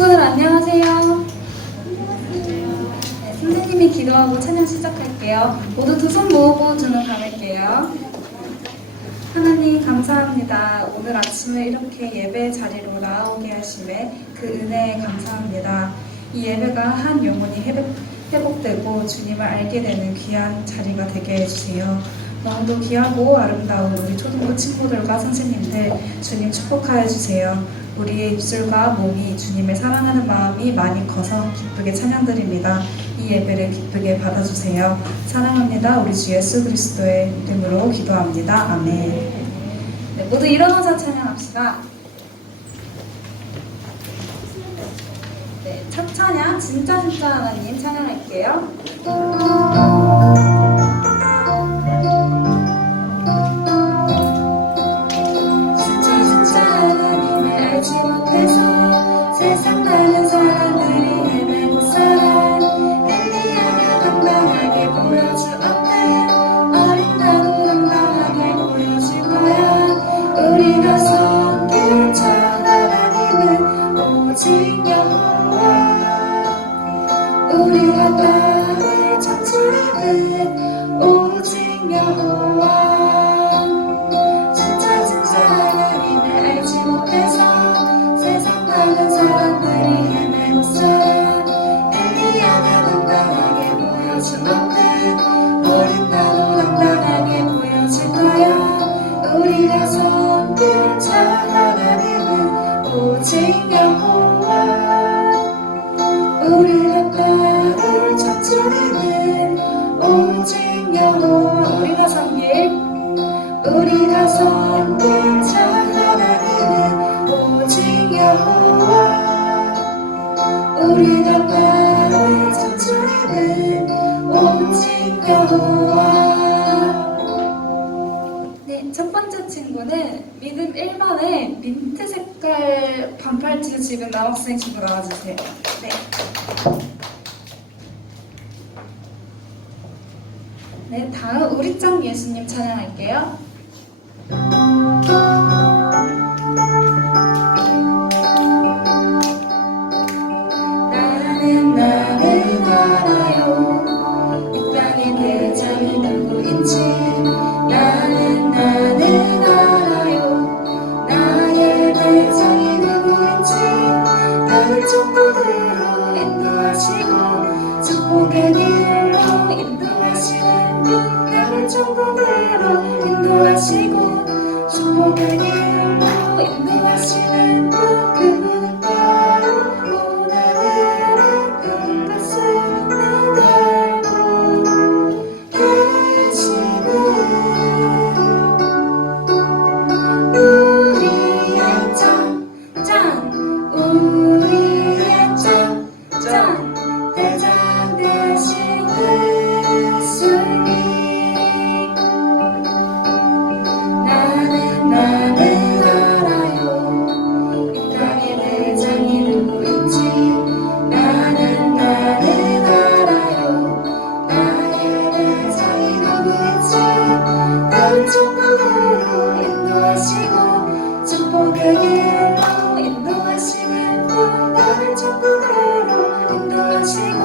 친구들 안녕하세요. 네, 선생님이 기도하고 찬양 시작할게요. 모두 두 손 모으고 두 눈 감을게요. 하나님 감사합니다. 오늘 아침에 이렇게 예배 자리로 나오게 하심에 그 은혜에 감사합니다. 이 예배가 한 영혼이 회복되고 주님을 알게 되는 귀한 자리가 되게 해주세요. 너무도 귀하고 아름다운 우리 초등부 친구들과 선생님들 주님 축복하여 주세요. 우리의 입술과 몸이 주님을 사랑하는 마음이 많이 커서 기쁘게 찬양드립니다. 이 예배를 기쁘게 받아주세요. 사랑합니다. 우리 주 예수 그리스도의 이름으로 기도합니다. 아멘. 네, 모두 일어나서 찬양합시다. 네, 첫 찬양 진짜 하나님 찬양할게요. 알지 못해서 세상 많은 사람들이 헤매고 살아. 엘리야가 당당하게 보여주었대. 어린 나도 당당하게 보여줄 거야. 우리가 손길 하나님은 오직 여호와. 우리가 따를 천주님은 오직 여호와. 많은 사람들이 헤매고 살아. 엘리야가 당당하게 보여주었대. 어린 나도 당당하게 보여줄 거야. 우리가 손들자 하나님은 오직 여호와. 우리가 따를 천주님은 오직 여호와. 우리가 손들자 하나님은 오직 여호와. 우리가 따를 천주님은 오직 여호와. 네, 첫 번째 친구는 믿음 1반의 민트 색깔 반팔 티셔츠 입은 남학생 친구 나와주세요. 네. 네, 다음 우리짱 예수님 찬양할게요. 나는 알아요. 이 땅의 대장이 누구인지. 나는 알아요. 나의 대장이 누구인지. 나를 천국으로 인도하시고 축복의 길로 인도하시는 분. 나를 천국으로 인도하시고 축복의 길로 인도하시는 분. 그분은 바로 천국으로 인도하시고 축복의 길로 인도하시는 분. 나를 천국으로 인도하시고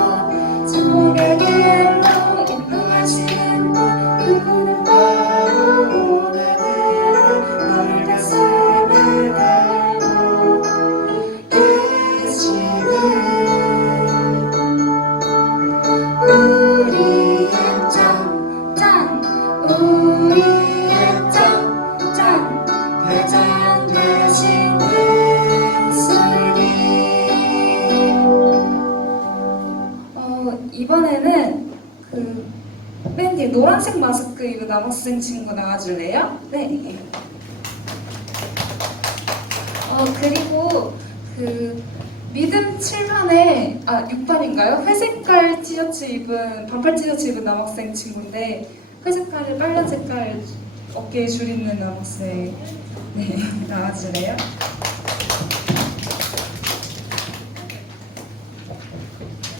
축복의 길로 인도하시는 분. 그분은 바로 오늘은 너를 다스림을 달고 계시는 우리의 짠 우리의 대장 되신 예수님. 이번에는 맨 뒤에 노란색 마스크 입은 남학생 친구 나와줄래요? 네. 그리고 믿음 7반에 6반인가요? 회색깔 티셔츠 입은 반팔 티셔츠 입은 남학생 친구인데 회색깔을 빨간 색깔 어깨에 줄 있는 남학생. 네, 나와주래요.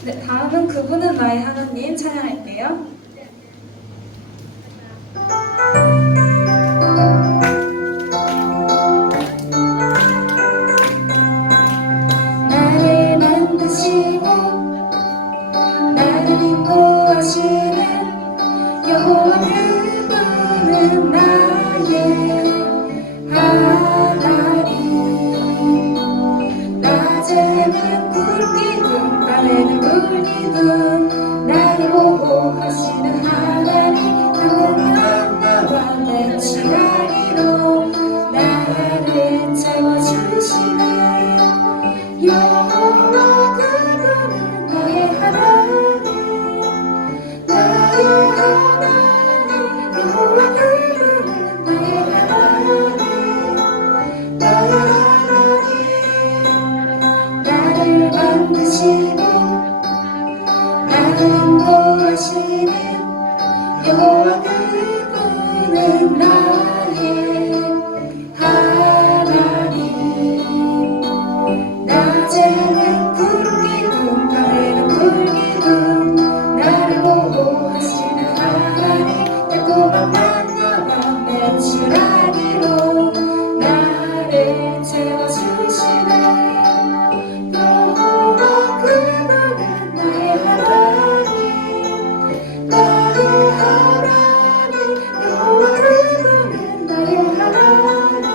네, 다음은 그분은 나의 하나님 찬양할게요. 나를 여호와 그분은 나의 하나님 나의 하나님 여호와 그분은 나의 하나님 나의 하나님 나를 만드시고 나를 인도하시는 여호와 그분은 나의 하나님 낮에는 구름 기둥 밤에는 불 기둥 나를 보호하시는 하나님 달콤한 만나와 매출하기로 나를 채워주시네 여호와 그분은 나의 하나님 나의 하나님 여호와 그분은 나의 하나님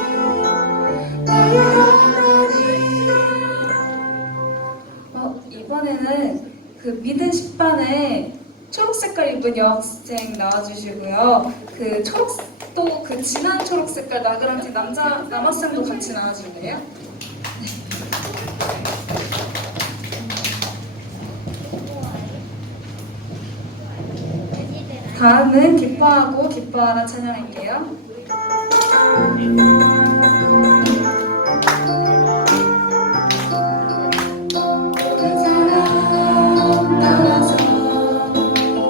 나의 하나님 이번에는 그 믿음 10반에 초록 색깔 입은 여학생 나와주시고요. 그 초록도 그 진한 초록 색깔 나그랑티 남학생도 같이 나와줄래요? 다음은 기뻐하고 기뻐하라 찬양할게요.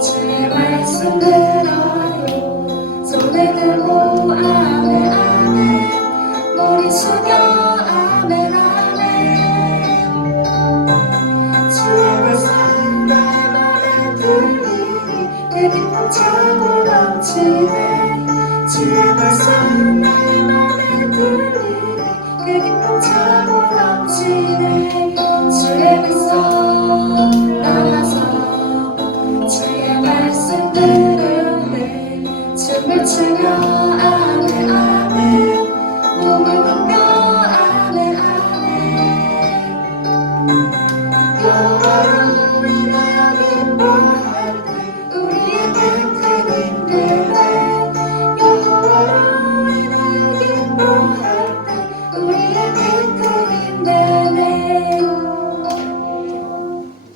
주의 말씀 들어요 손에 들고 아멘 아멘 머리 숙여 아멘 아멘 주의 말씀 내 맘에 들리니 내 기쁨 차고 넘치네 주의 말씀 내 맘에 들리니 내 기쁨 차고 넘치네 주의 말씀 나가서 주의 말씀 들으네 춤을 추며 아멘 아멘 몸을 굽며 아멘 아멘 여호와로 인하여 기뻐할 때 우리에게 큰 힘되네 여호와로 인하여 기뻐할 때 우리에게 큰 힘되네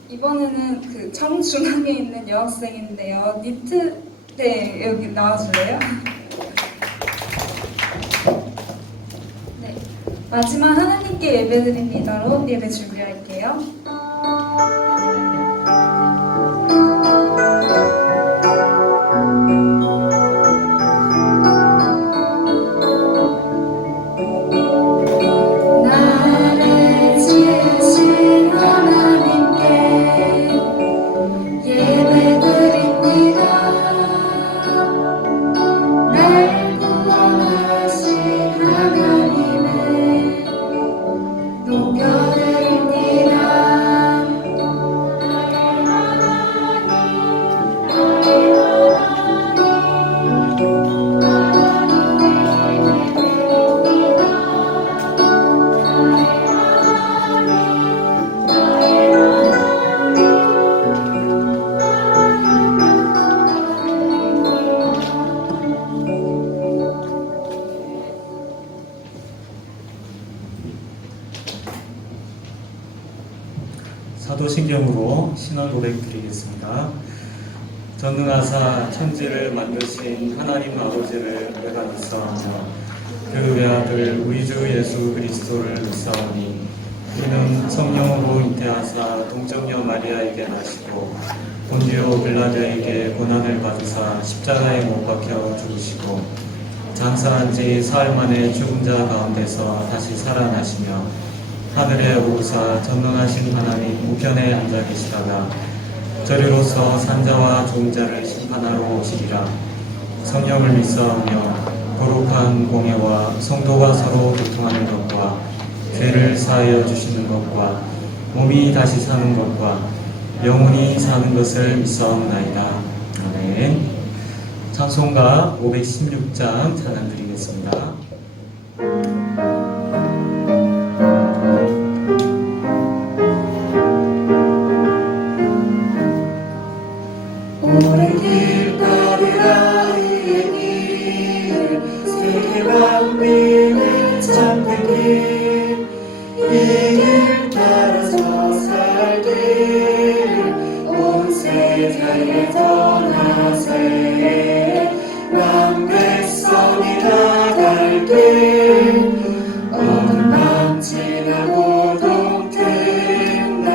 이번에는 그 청중앙에 있는 여학생인데요. 니트 네 여기 나와줄래요? 네 마지막 하나님께 예배드립니다로 예배 준비할게요. 나를 지으신 하나님께 예배드립니다. 날 구원하신 하나님을 높여드립니다. 사도신경으로 신앙 고백 드리겠습니다. 전능하사 천지를 만드신 하나님 아버지를 내가 믿사오며 그 외아들 우리 주 예수 그리스도를 믿사오니 이는 성령으로 잉태하사 동정녀 마리아에게 나시고 본디오 빌라도에게 고난을 받으사 십자가에 못 박혀 죽으시고 장사한 지 사흘 만에 죽은 자 가운데서 다시 살아나시며 하늘에 오르사 전능하신 하나님 우편에 앉아 계시다가 저리로서 산자와 죽은 자를 심판하러 오시리라. 성령을 믿사오며 거룩한 공예와 성도가 서로 교통하는 것과 죄를 사하여 주시는 것과 몸이 다시 사는 것과 영원히 사는 것을 믿사옵나이다. 아멘. 찬송가 516장 찬양 드리겠습니다. 오랜 길 따르라 이의 길 세계 만민을 찾는 길 이 길 따라 살길 온 세상에 전하세 만 백성이 나갈 길 어둠 밤 지나고 동트나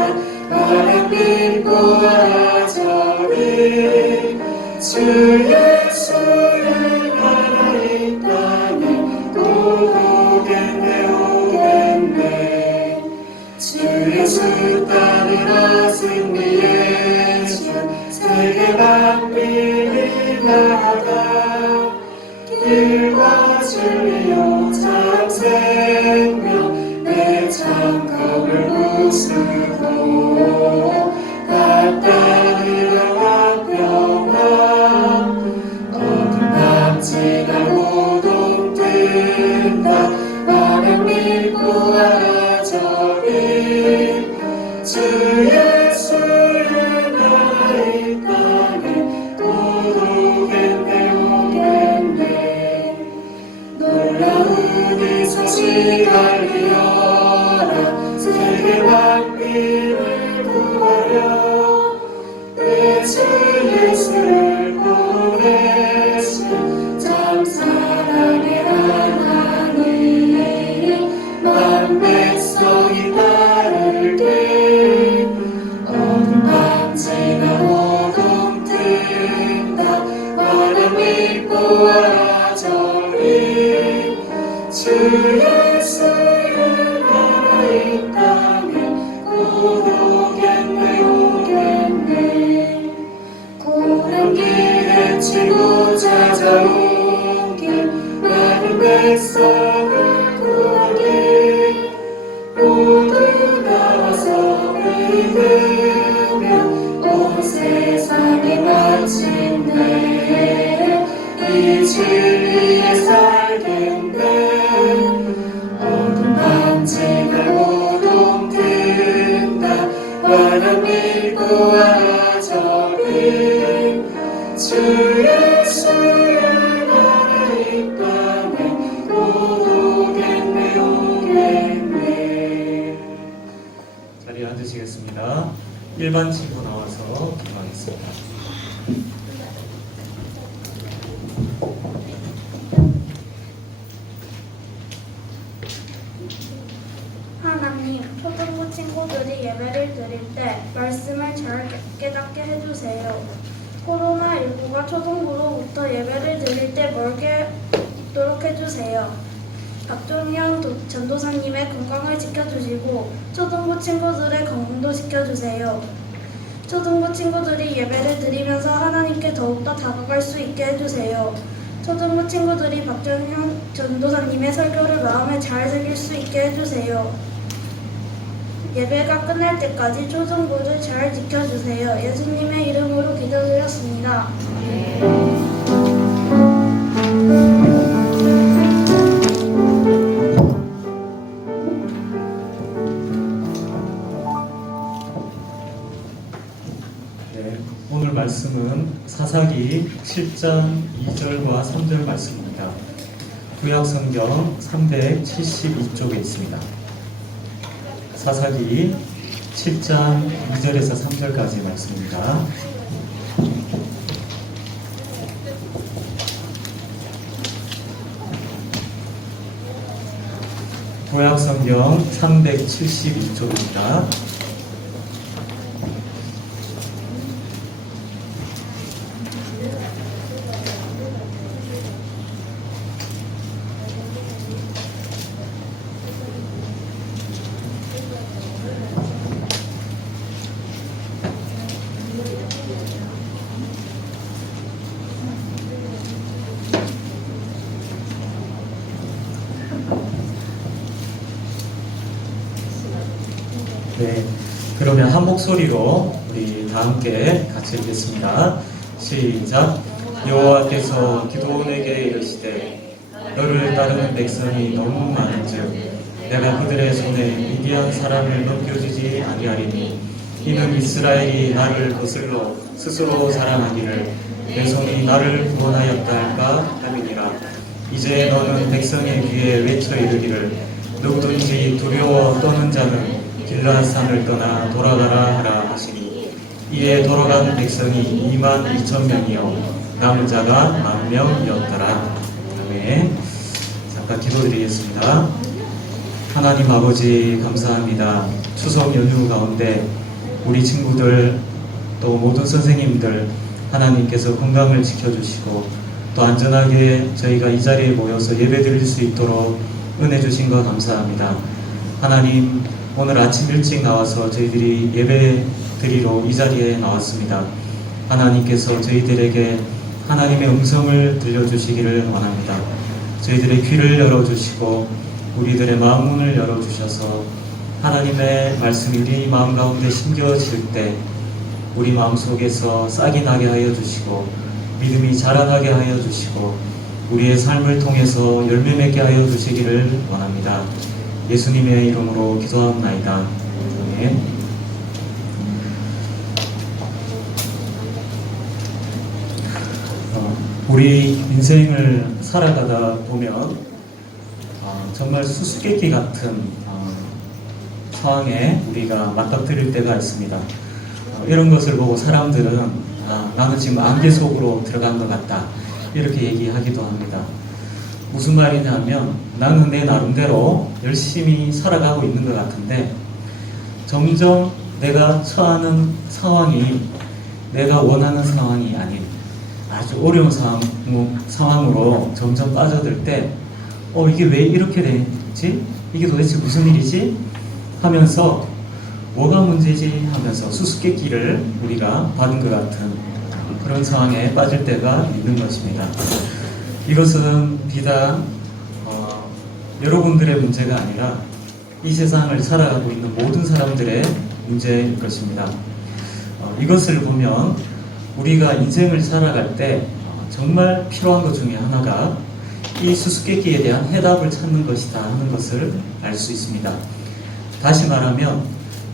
바람 밀고 와라 저리 주 예수의 나라 이 땅에 곧 오겠네 오겠네 주 예수 따르라 승리의 주 세계 만민이 나가 길과 진리요 참 생명 내 창검을 부수고 갖다르라 화평함 어둠 밤 지나고 동뜬다 바람 밀고 와라 저리 주 예수의 나라 이 땅에 곧 오겠네 오겠네 놀라운 이 소식 알리어라 세계 만민을 구하려 내 주 예수를 보내신 참 사랑의 하나님 만 백성이 따르길 어둠 밤 지나고 동뜬다 바람 밀고 와라 저리 주 예수의 나라 이 땅에 곧 오겠네 오겠네 고난 길에 치고 찾아온 길 많은 백성을 구하길 모두 나와서 믿으며 온 세상에 마침내 이 진리에 살겠네 어둠 밤 지나고 동뜬다 바람 밀고 와라 저리 주 예수의 나라 이 땅에 곧 오겠네 오겠네 자리에 앉으시겠습니다. 일반 친구 나와서 기도하겠습니다. 하나님, 초등부 친구들이 예배를 드릴 때 말씀을 잘 깨닫게 해주세요. 코로나19가 초등부로부터 예배를 드릴 때 멀게 있도록 해주세요. 박종현 전도사님의 건강을 지켜주시고 초등부 친구들의 건강도 지켜주세요. 초등부 친구들이 예배를 드리면서 하나님께 더욱더 다가갈 수 있게 해주세요. 초등부 친구들이 박종현 전도사님의 설교를 마음에 잘 새길 수 있게 해주세요. 예배가 끝날 때까지 초등부를 잘 지켜주세요. 예수님의 이름으로 기도드렸습니다. 네, 오늘 말씀은 사사기 7장 2절과 3절 말씀입니다. 구약성경 372쪽에 있습니다. 사사기 7장 2절에서 3절까지 말씀입니다. 구약성경 372쪽입니다. 네, 그러면 한 목소리로 우리 다 함께 같이 읽겠습니다. 시작. 여호와께서 기드온에게 이르시되 너를 따르는 백성이 너무 많은즉 내가 그들의 손에 미디안 사람을 넘겨주지 아니하리니 이는 이스라엘이 나를 거슬러 스스로 자랑하기를 내 손이 나를 구원하였다 할까 함이니라. 이제 너는 백성의 귀에 외쳐 이르기를 누구든지 두려워 떠는 자는 길라산을 떠나 돌아가라 하라 하시니 이에 돌아간 백성이 2만 2천 명이요 남은 자가 10,000명이었더라. 아멘. 잠깐 기도드리겠습니다. 하나님 아버지 감사합니다. 추석 연휴 가운데 우리 친구들 또 모든 선생님들 하나님께서 건강을 지켜주시고 또 안전하게 저희가 이 자리에 모여서 예배드릴 수 있도록 은혜 주신 것 감사합니다. 하나님 오늘 아침 일찍 나와서 저희들이 예배 드리러 이 자리에 나왔습니다. 하나님께서 저희들에게 하나님의 음성을 들려주시기를 원합니다. 저희들의 귀를 열어주시고 우리들의 마음문을 열어주셔서 하나님의 말씀이 우리 마음 가운데 심겨질 때 우리 마음속에서 싹이 나게 하여 주시고 믿음이 자라나게 하여 주시고 우리의 삶을 통해서 열매 맺게 하여 주시기를 원합니다. 예수님의 이름으로 기도합나이다. 아멘. 우리 인생을 살아가다 보면 정말 수수께끼 같은 상황에 우리가 맞닥뜨릴 때가 있습니다. 이런 것을 보고 사람들은 나는 지금 안개 속으로 들어간 것 같다 이렇게 얘기하기도 합니다. 무슨 말이냐면 나는 내 나름대로 열심히 살아가고 있는 것 같은데 점점 내가 처하는 상황이 내가 원하는 상황이 아닌 아주 어려운 상황으로 점점 빠져들 때 이게 왜 이렇게 되지? 이게 도대체 무슨 일이지? 하면서 뭐가 문제지? 하면서 수수께끼를 우리가 받은 것 같은 그런 상황에 빠질 때가 있는 것입니다. 이것은 비단 여러분들의 문제가 아니라 이 세상을 살아가고 있는 모든 사람들의 문제일 것입니다. 이것을 보면 우리가 인생을 살아갈 때 정말 필요한 것 중에 하나가 이 수수께끼에 대한 해답을 찾는 것이다 하는 것을 알 수 있습니다. 다시 말하면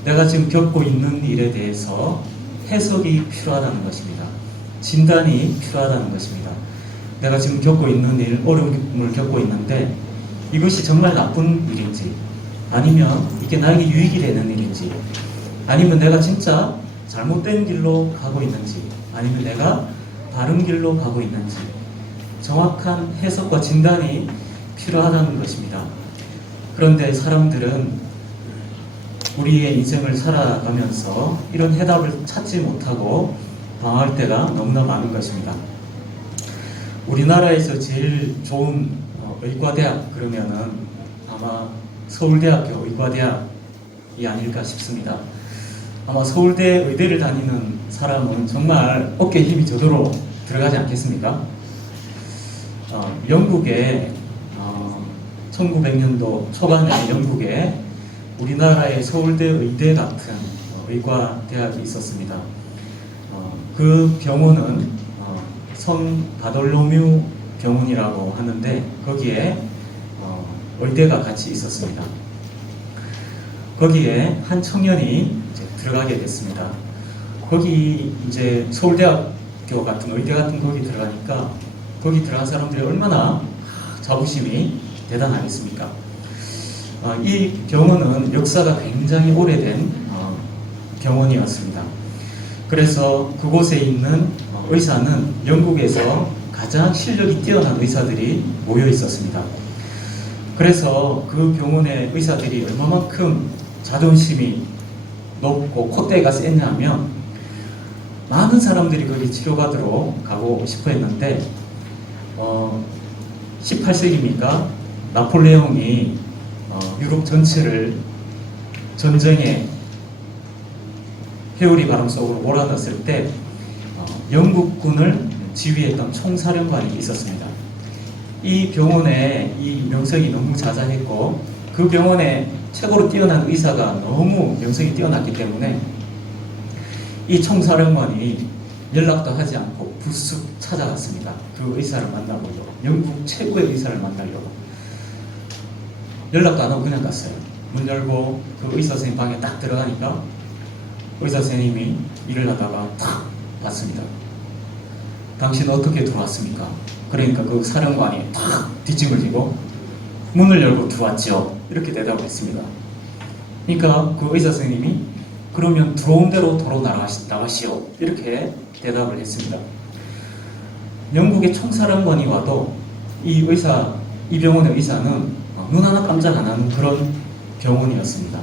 내가 지금 겪고 있는 일에 대해서 해석이 필요하다는 것입니다. 진단이 필요하다는 것입니다. 내가 지금 겪고 있는 일, 어려움을 겪고 있는데 이것이 정말 나쁜 일인지 아니면 이게 나에게 유익이 되는 일인지 아니면 내가 진짜 잘못된 길로 가고 있는지 아니면 내가 바른 길로 가고 있는지 정확한 해석과 진단이 필요하다는 것입니다. 그런데 사람들은 우리의 인생을 살아가면서 이런 해답을 찾지 못하고 방황할 때가 너무나 많은 것입니다. 우리나라에서 제일 좋은 의과대학 그러면은 아마 서울대학교 의과대학이 아닐까 싶습니다. 아마 서울대 의대를 다니는 사람은 정말 어깨에 힘이 저도록 들어가지 않겠습니까? 영국에 1900년도 초반에 영국에 우리나라의 서울대 의대 같은 의과대학이 있었습니다. 그 병원은 성 바돌로뮤 병원이라고 하는데 거기에 의대가 같이 있었습니다. 거기에 한 청년이 이제 들어가게 됐습니다. 거기 이제 서울대학교 같은 의대 같은 거기 들어가니까 거기 들어간 사람들이 얼마나 자부심이 대단하겠습니까? 이 병원은 역사가 굉장히 오래된 병원이었습니다. 그래서 그곳에 있는 의사는 영국에서 가장 실력이 뛰어난 의사들이 모여 있었습니다. 그래서 그 병원의 의사들이 얼마만큼 자존심이 높고 콧대가 셌냐면 많은 사람들이 거기 치료받으러 가고 싶어 했는데 18세기입니까? 나폴레옹이 유럽 전체를 전쟁의 회오리 바람 속으로 몰아넣었을 때 영국군을 지휘했던 총사령관이 있었습니다. 이 병원의 이 명성이 너무 자자했고 그 병원에 최고로 뛰어난 의사가 너무 명성이 뛰어났기 때문에 이 총사령관이 연락도 하지 않고 불쑥 찾아갔습니다. 그 의사를 만나보려고, 영국 최고의 의사를 만나려고. 연락도 안 하고 그냥 갔어요. 문 열고 그 의사 선생님 방에 딱 들어가니까 의사 선생님이 일을 하다가 탁 봤습니다. 당신 어떻게 들어왔습니까? 그러니까 그 사령관이 탁 뒷짐을 지고 문을 열고 들어왔죠. 이렇게 대답을 했습니다. 그러니까 그 의사 선생님이 그러면 들어온 대로 도로 나가시오 이렇게 대답을 했습니다. 영국의 총사령관이 와도 이 병원의 의사는 눈 하나 깜짝 안 하는 그런 병원이었습니다.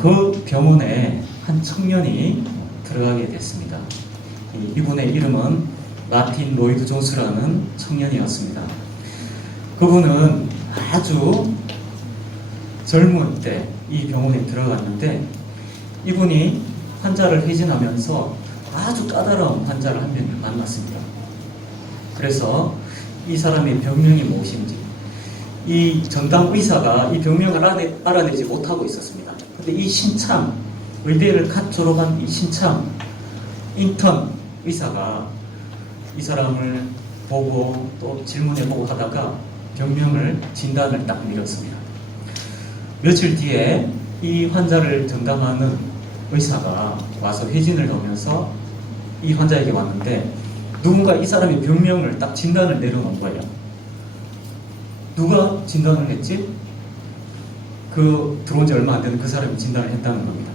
그 병원에 한 청년이 들어가게 됐습니다. 이분의 이름은 마틴 로이드 존스라는 청년이었습니다. 그분은 아주 젊은 때 이 병원에 들어갔는데 이분이 환자를 회진하면서 아주 까다로운 환자를 한 명을 만났습니다. 그래서 이 사람의 병명이 무엇인지 이 전담 의사가 이 병명을 알아내지 못하고 있었습니다. 근데 이 신참, 의대를 갓 졸업한 이 신참 인턴 의사가 이 사람을 보고 또 질문해보고 하다가 병명을 진단을 딱 내렸습니다. 며칠 뒤에 이 환자를 전담하는 의사가 와서 회진을 하면서 이 환자에게 왔는데 누군가 이 사람의 병명을 딱 진단을 내려놓은 거예요. 누가 진단을 했지? 들어온 지 얼마 안 되는 그 사람이 진단을 했다는 겁니다.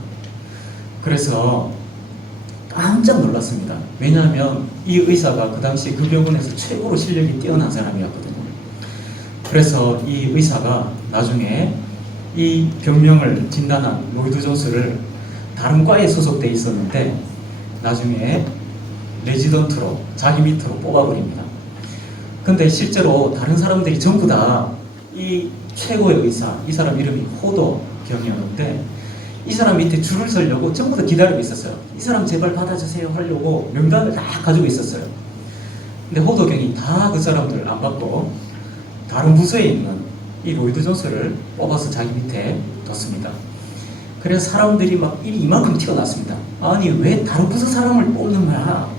그래서 깜짝 놀랐습니다. 왜냐하면 이 의사가 그 당시 그 병원에서 최고로 실력이 뛰어난 사람이었거든요. 그래서 이 의사가 나중에 이 병명을 진단한 로이드 존스를 다른 과에 소속돼 있었는데 나중에 레지던트로 자기 밑으로 뽑아버립니다. 근데 실제로 다른 사람들이 전부 다 이 최고의 의사, 이 사람 이름이 호도경이었는데 이 사람 밑에 줄을 서려고 전부 다 기다리고 있었어요. 이 사람 제발 받아주세요 하려고 명단을 다 가지고 있었어요. 근데 호도경이 다 그 사람들 안 받고 다른 부서에 있는 이 로이드 존스를 뽑아서 자기 밑에 뒀습니다. 그래서 사람들이 막 이만큼 튀어났습니다. 아니 왜 다른 부서 사람을 뽑는 거야?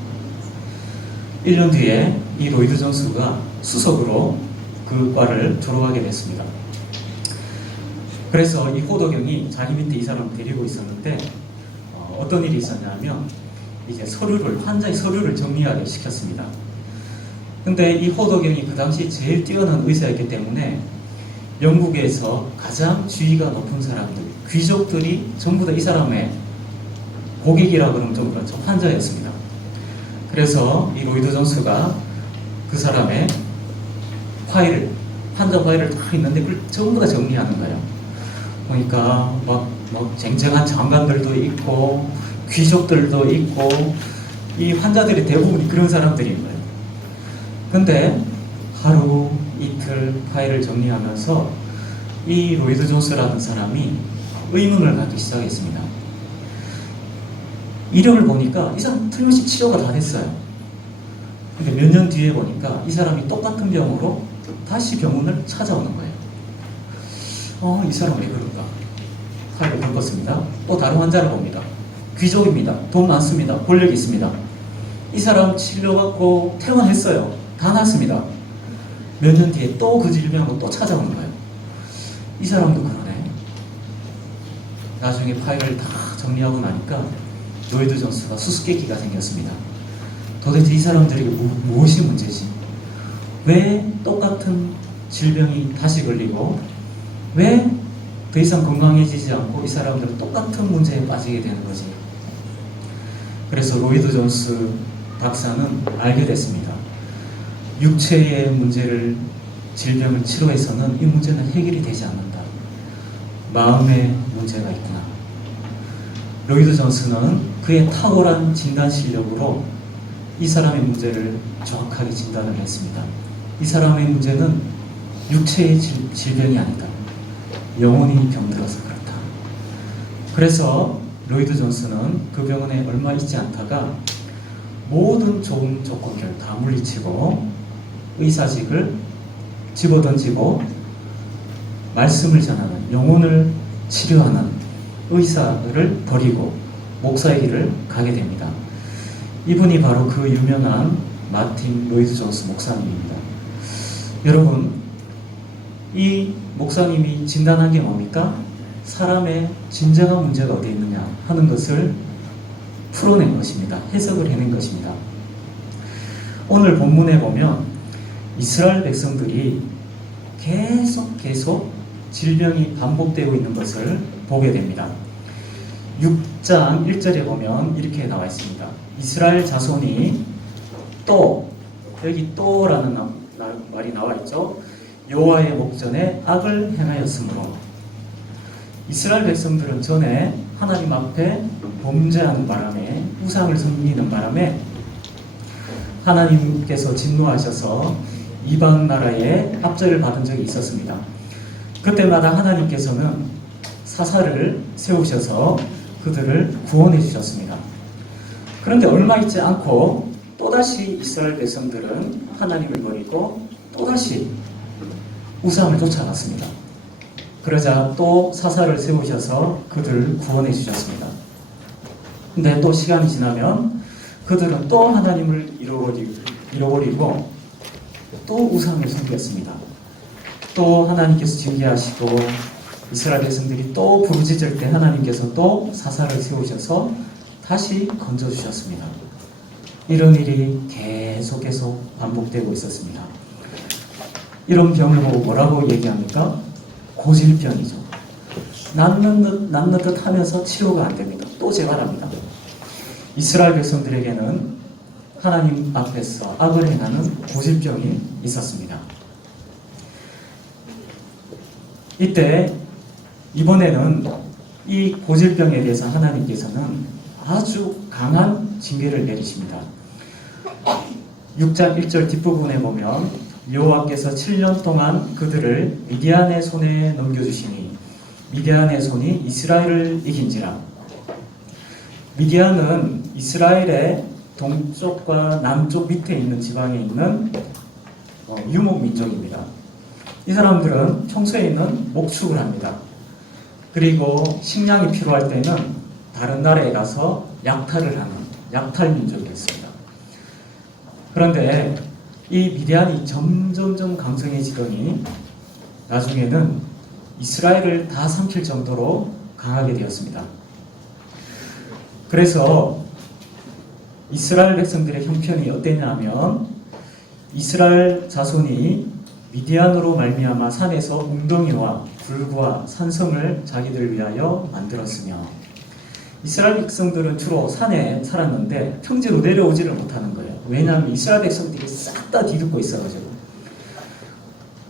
1년 뒤에 이 로이드 존스가 수석으로 그 과를 졸업하게 됐습니다. 그래서 이 호도경이 자기 밑에 이 사람을 데리고 있었는데 어떤 일이 있었냐면 이제 환자의 서류를 정리하게 시켰습니다. 근데 이 호도경이 그 당시 제일 뛰어난 의사였기 때문에 영국에서 가장 지위가 높은 사람들, 귀족들이 전부 다 이 사람의 고객이라 그러면 좀 그렇죠. 환자였습니다. 그래서 이 로이드 존스가 그 사람의 환자 파일을 다 있는데 그걸 전부 다 정리하는 거예요. 그러니까 막 쟁쟁한 장관들도 있고 귀족들도 있고 이 환자들이 대부분이 그런 사람들인 거예요. 근데 하루 이틀 파일을 정리하면서 이 로이드 존스라는 사람이 의문을 갖기 시작했습니다. 이력을 보니까 이 사람 틀림없이 치료가 다 됐어요. 근데 몇 년 뒤에 보니까 이 사람이 똑같은 병으로 다시 병원을 찾아오는 거예요. 이 사람 왜 그럴까? 파일을 긁었습니다. 또 다른 환자를 봅니다. 귀족입니다. 돈 많습니다. 권력이 있습니다. 이 사람 치료받고 퇴원했어요. 다 낫습니다. 몇 년 뒤에 또 그 질병으로 또 찾아오는 거예요. 이 사람도 그러네. 나중에 파일을 다 정리하고 나니까 로이드 존스가 수수께끼가 생겼습니다. 도대체 이 사람들에게 무엇이 문제지? 왜 똑같은 질병이 다시 걸리고 왜 더 이상 건강해지지 않고 이 사람들은 똑같은 문제에 빠지게 되는 거지? 그래서 로이드 존스 박사는 알게 됐습니다. 육체의 문제를 질병을 치료해서는 이 문제는 해결이 되지 않는다. 마음의 문제가 있구나. 로이드 존스는 그의 탁월한 진단 실력으로 이 사람의 문제를 정확하게 진단을 했습니다. 이 사람의 문제는 육체의 질병이 아니다. 영혼이 병들어서 그렇다. 그래서 로이드 존스는 그 병원에 얼마 있지 않다가 모든 좋은 조건을 다 물리치고 의사직을 집어던지고 말씀을 전하는, 영혼을 치료하는 의사를 버리고 목사의 길을 가게 됩니다. 이분이 바로 그 유명한 마틴 로이드 존스 목사님입니다. 여러분, 이 목사님이 진단한 게 뭡니까? 사람의 진정한 문제가 어디에 있느냐 하는 것을 풀어낸 것입니다. 해석을 해낸 것입니다. 오늘 본문에 보면 이스라엘 백성들이 계속 질병이 반복되고 있는 것을 보게 됩니다. 6장 1절에 보면 이렇게 나와 있습니다. 이스라엘 자손이 또, 여기 또라는 말이 나와 있죠. 여호와의 목전에 악을 행하였으므로, 이스라엘 백성들은 전에 하나님 앞에 범죄하는 바람에, 우상을 섬기는 바람에 하나님께서 진노하셔서 이방 나라에 압제를 받은 적이 있었습니다. 그때마다 하나님께서는 사사를 세우셔서 그들을 구원해 주셨습니다. 그런데 얼마 있지 않고 또다시 이스라엘 백성들은 하나님을 버리고 또다시 우상을 쫓아갔습니다. 그러자 또 사사를 세우셔서 그들을 구원해 주셨습니다. 근데 또 시간이 지나면 그들은 또 하나님을 잃어버리고 또 우상을 섬겼습니다. 또 하나님께서 징계하시고 이스라엘 백성들이 또 부르짖을 때 하나님께서 또 사사를 세우셔서 다시 건져주셨습니다. 이런 일이 계속해서 반복되고 있었습니다. 이런 병을 보고 뭐라고 얘기합니까? 고질병이죠. 낫는 듯 하면서 치료가 안 됩니다. 또 재발합니다. 이스라엘 백성들에게는 하나님 앞에서 악을 행하는 고질병이 있었습니다. 이번에는 이 고질병에 대해서 하나님께서는 아주 강한 징계를 내리십니다. 6장 1절 뒷부분에 보면 여호와께서 7년 동안 그들을 미디안의 손에 넘겨주시니 미디안의 손이 이스라엘을 이긴지라. 미디안은 이스라엘의 동쪽과 남쪽 밑에 있는 지방에 있는 유목 민족입니다. 이 사람들은 평소에는 목축을 합니다. 그리고 식량이 필요할 때는 다른 나라에 가서 약탈을 하는 약탈 민족이었습니다. 그런데 이 미디안이 점점점 강성해지더니 나중에는 이스라엘을 다 삼킬 정도로 강하게 되었습니다. 그래서 이스라엘 백성들의 형편이 어땠냐면 이스라엘 자손이 미디안으로 말미암아 산에서 웅덩이와 굴과 산성을 자기들 위하여 만들었으며, 이스라엘 백성들은 주로 산에 살았는데 평지로 내려오지를 못하는 거예요. 왜냐하면 이스라엘 백성들이 싹 다 뒤덮고 있어가지고.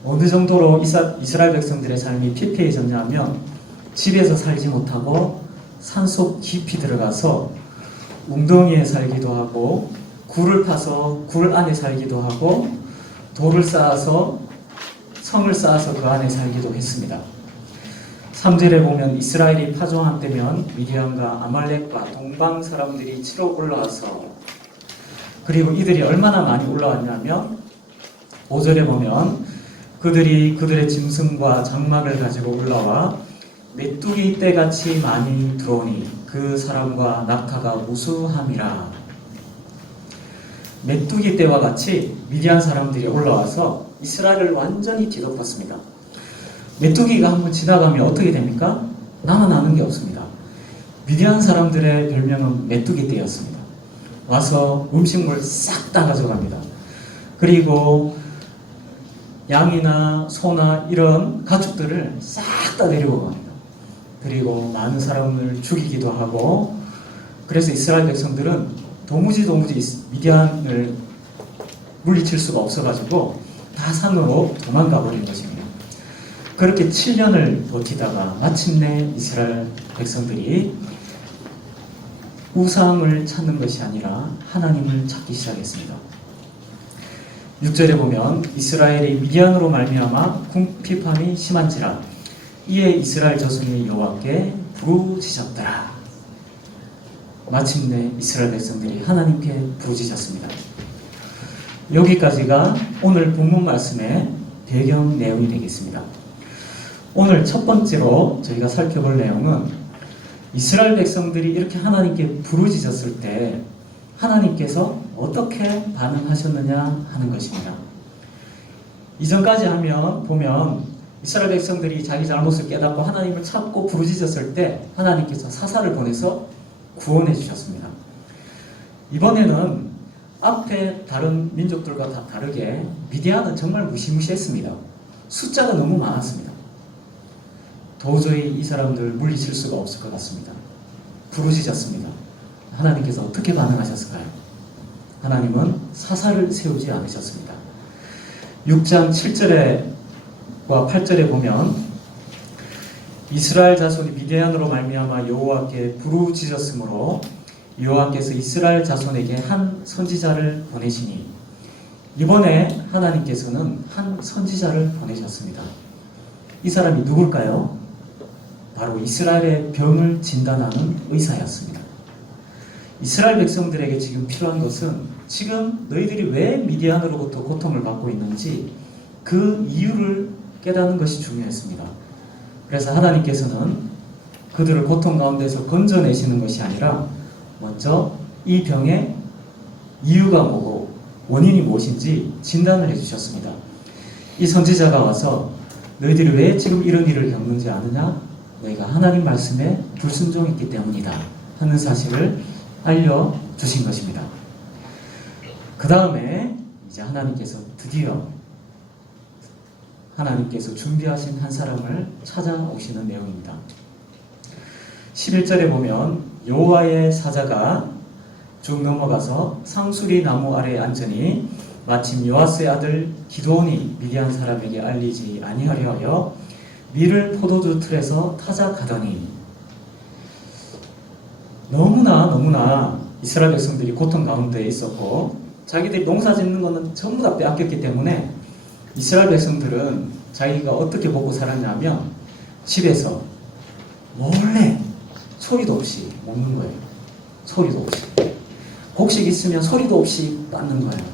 어느 정도로 이스라엘 백성들의 삶이 피폐해졌냐면 집에서 살지 못하고 산속 깊이 들어가서 웅덩이에 살기도 하고 굴을 파서 굴 안에 살기도 하고 돌을 쌓아서 성을 쌓아서 그 안에 살기도 했습니다. 3절에 보면 이스라엘이 파종한 때면 미디안과 아말렉과 동방 사람들이 치러 올라와서, 그리고 이들이 얼마나 많이 올라왔냐면 5절에 보면 그들이 그들의 짐승과 장막을 가지고 올라와 메뚜기 떼같이 많이 들어오니 그 사람과 낙타가 무수함이라. 메뚜기 떼와 같이 미디안 사람들이 올라와서 이스라엘을 완전히 뒤덮었습니다. 메뚜기가 한번 지나가면 어떻게 됩니까? 남아나는 게 없습니다. 미디안 사람들의 별명은 메뚜기 떼였습니다. 와서 음식물 싹 다 가져갑니다. 그리고 양이나 소나 이런 가축들을 싹 다 데리고 갑니다. 그리고 많은 사람을 죽이기도 하고, 그래서 이스라엘 백성들은 도무지 미디안을 물리칠 수가 없어가지고 다 산으로 도망가 버린 것입니다. 그렇게 7년을 버티다가 마침내 이스라엘 백성들이 우상을 찾는 것이 아니라 하나님을 찾기 시작했습니다. 6절에 보면 이스라엘이 미디안으로 말미암아 궁핍함이 심한지라 이에 이스라엘 자손이 여호와께 부르짖었더라. 마침내 이스라엘 백성들이 하나님께 부르짖었습니다. 여기까지가 오늘 본문 말씀의 배경 내용이 되겠습니다. 오늘 첫 번째로 저희가 살펴볼 내용은 이스라엘 백성들이 이렇게 하나님께 부르짖었을 때 하나님께서 어떻게 반응하셨느냐 하는 것입니다. 이전까지 보면 이스라엘 백성들이 자기 잘못을 깨닫고 하나님을 찾고 부르짖었을 때 하나님께서 사사를 보내서 구원해 주셨습니다. 이번에는 앞에 다른 민족들과 다 다르게 미디안은 정말 무시무시했습니다. 숫자가 너무 많았습니다. 도저히 이 사람들 물리칠 수가 없을 것 같습니다. 부르짖었습니다. 하나님께서 어떻게 반응하셨을까요? 하나님은 사사를 세우지 않으셨습니다. 6장 7절과 8절에 보면 이스라엘 자손이 미디안으로 말미암아 여호와께 부르짖었으므로 여호와께서 이스라엘 자손에게 한 선지자를 보내시니, 이번에 하나님께서는 한 선지자를 보내셨습니다. 이 사람이 누굴까요? 바로 이스라엘의 병을 진단하는 의사였습니다. 이스라엘 백성들에게 지금 필요한 것은 지금 너희들이 왜 미디안으로부터 고통을 받고 있는지 그 이유를 깨닫는 것이 중요했습니다. 그래서 하나님께서는 그들을 고통 가운데서 건져내시는 것이 아니라 먼저 이 병의 이유가 뭐고 원인이 무엇인지 진단을 해주셨습니다. 이 선지자가 와서 너희들이 왜 지금 이런 일을 겪는지 아느냐? 너희가 하나님 말씀에 불순종했기 때문이다 하는 사실을 알려주신 것입니다. 그 다음에 이제 하나님께서 드디어 하나님께서 준비하신 한 사람을 찾아오시는 내용입니다. 11절에 보면 여호와의 사자가 쭉 넘어가서 상수리 나무 아래에 앉으니 마침 요아스의 아들 기드온이 미디안 사람에게 알리지 아니하려 하여 밀을 포도주 틀에서 타자 가더니, 너무나 이스라엘 백성들이 고통 가운데 있었고 자기들이 농사 짓는 거는 전부 다 빼앗겼기 때문에 이스라엘 백성들은 자기가 어떻게 먹고 살았냐면 집에서 몰래 소리도 없이 먹는 거예요. 소리도 없이. 곡식 있으면 소리도 없이 빻는 거예요.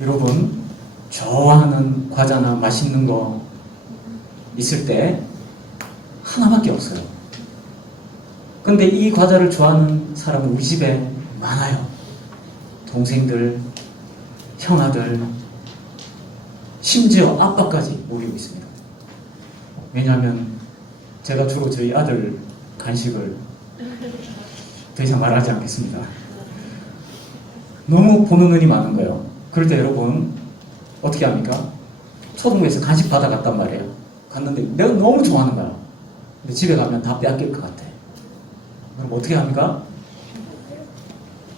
여러분, 좋아하는 과자나 맛있는 거 있을 때 하나밖에 없어요. 근데 이 과자를 좋아하는 사람은 우리 집에 많아요. 동생들, 형아들, 심지어 아빠까지 모이고 있습니다. 왜냐하면 제가 주로 저희 아들 간식을 더 이상 말하지 않겠습니다. 너무 보는 눈이 많은 거예요. 그럴 때 여러분 어떻게 합니까? 초등부에서 간식 받아갔단 말이에요. 갔는데 내가 너무 좋아하는 거야. 근데 집에 가면 다 빼앗길 것 같아. 그럼 어떻게 합니까?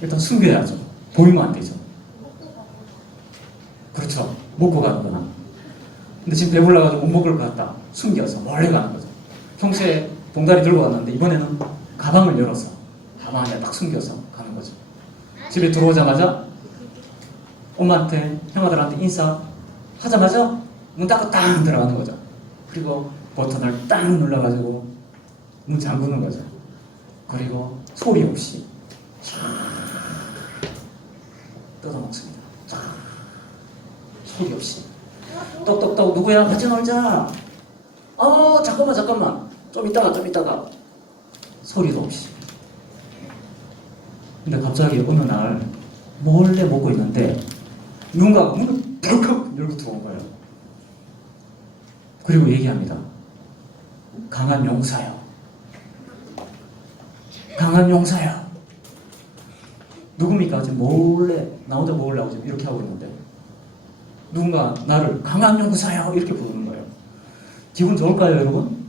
일단 숨겨야죠. 보이면 안 되죠. 그렇죠. 먹고 가는 거나. 근데 지금 배불러가지고 못 먹을 것 같다. 숨겨서 몰래 가는 거죠. 평소에 봉다리 들고 갔는데 이번에는 가방을 열어서 가방 안에 딱 숨겨서 가는 거죠. 집에 들어오자마자 엄마한테, 형아들한테 인사하자마자 문 닫고 딱 들어가는 거죠. 그리고 버튼을 딱 눌러가지고 문 잠그는 거죠. 그리고 소리 없이 뜯어먹습니다. 소리 없이. 똑똑똑 누구야? 같이 놀자. 잠깐만. 좀 이따가. 소리도 없이. 근데 갑자기 어느 날 몰래 먹고 있는데 누군가가 문을 덜컥 열고 들어온 거예요. 그리고 얘기합니다. 강한 용사요. 누굽니까? 지금 몰래, 나 혼자 먹으려고 지금 이렇게 하고 있는데 누군가 나를 강한 용사요 이렇게 부르는 거예요. 기분 좋을까요, 여러분?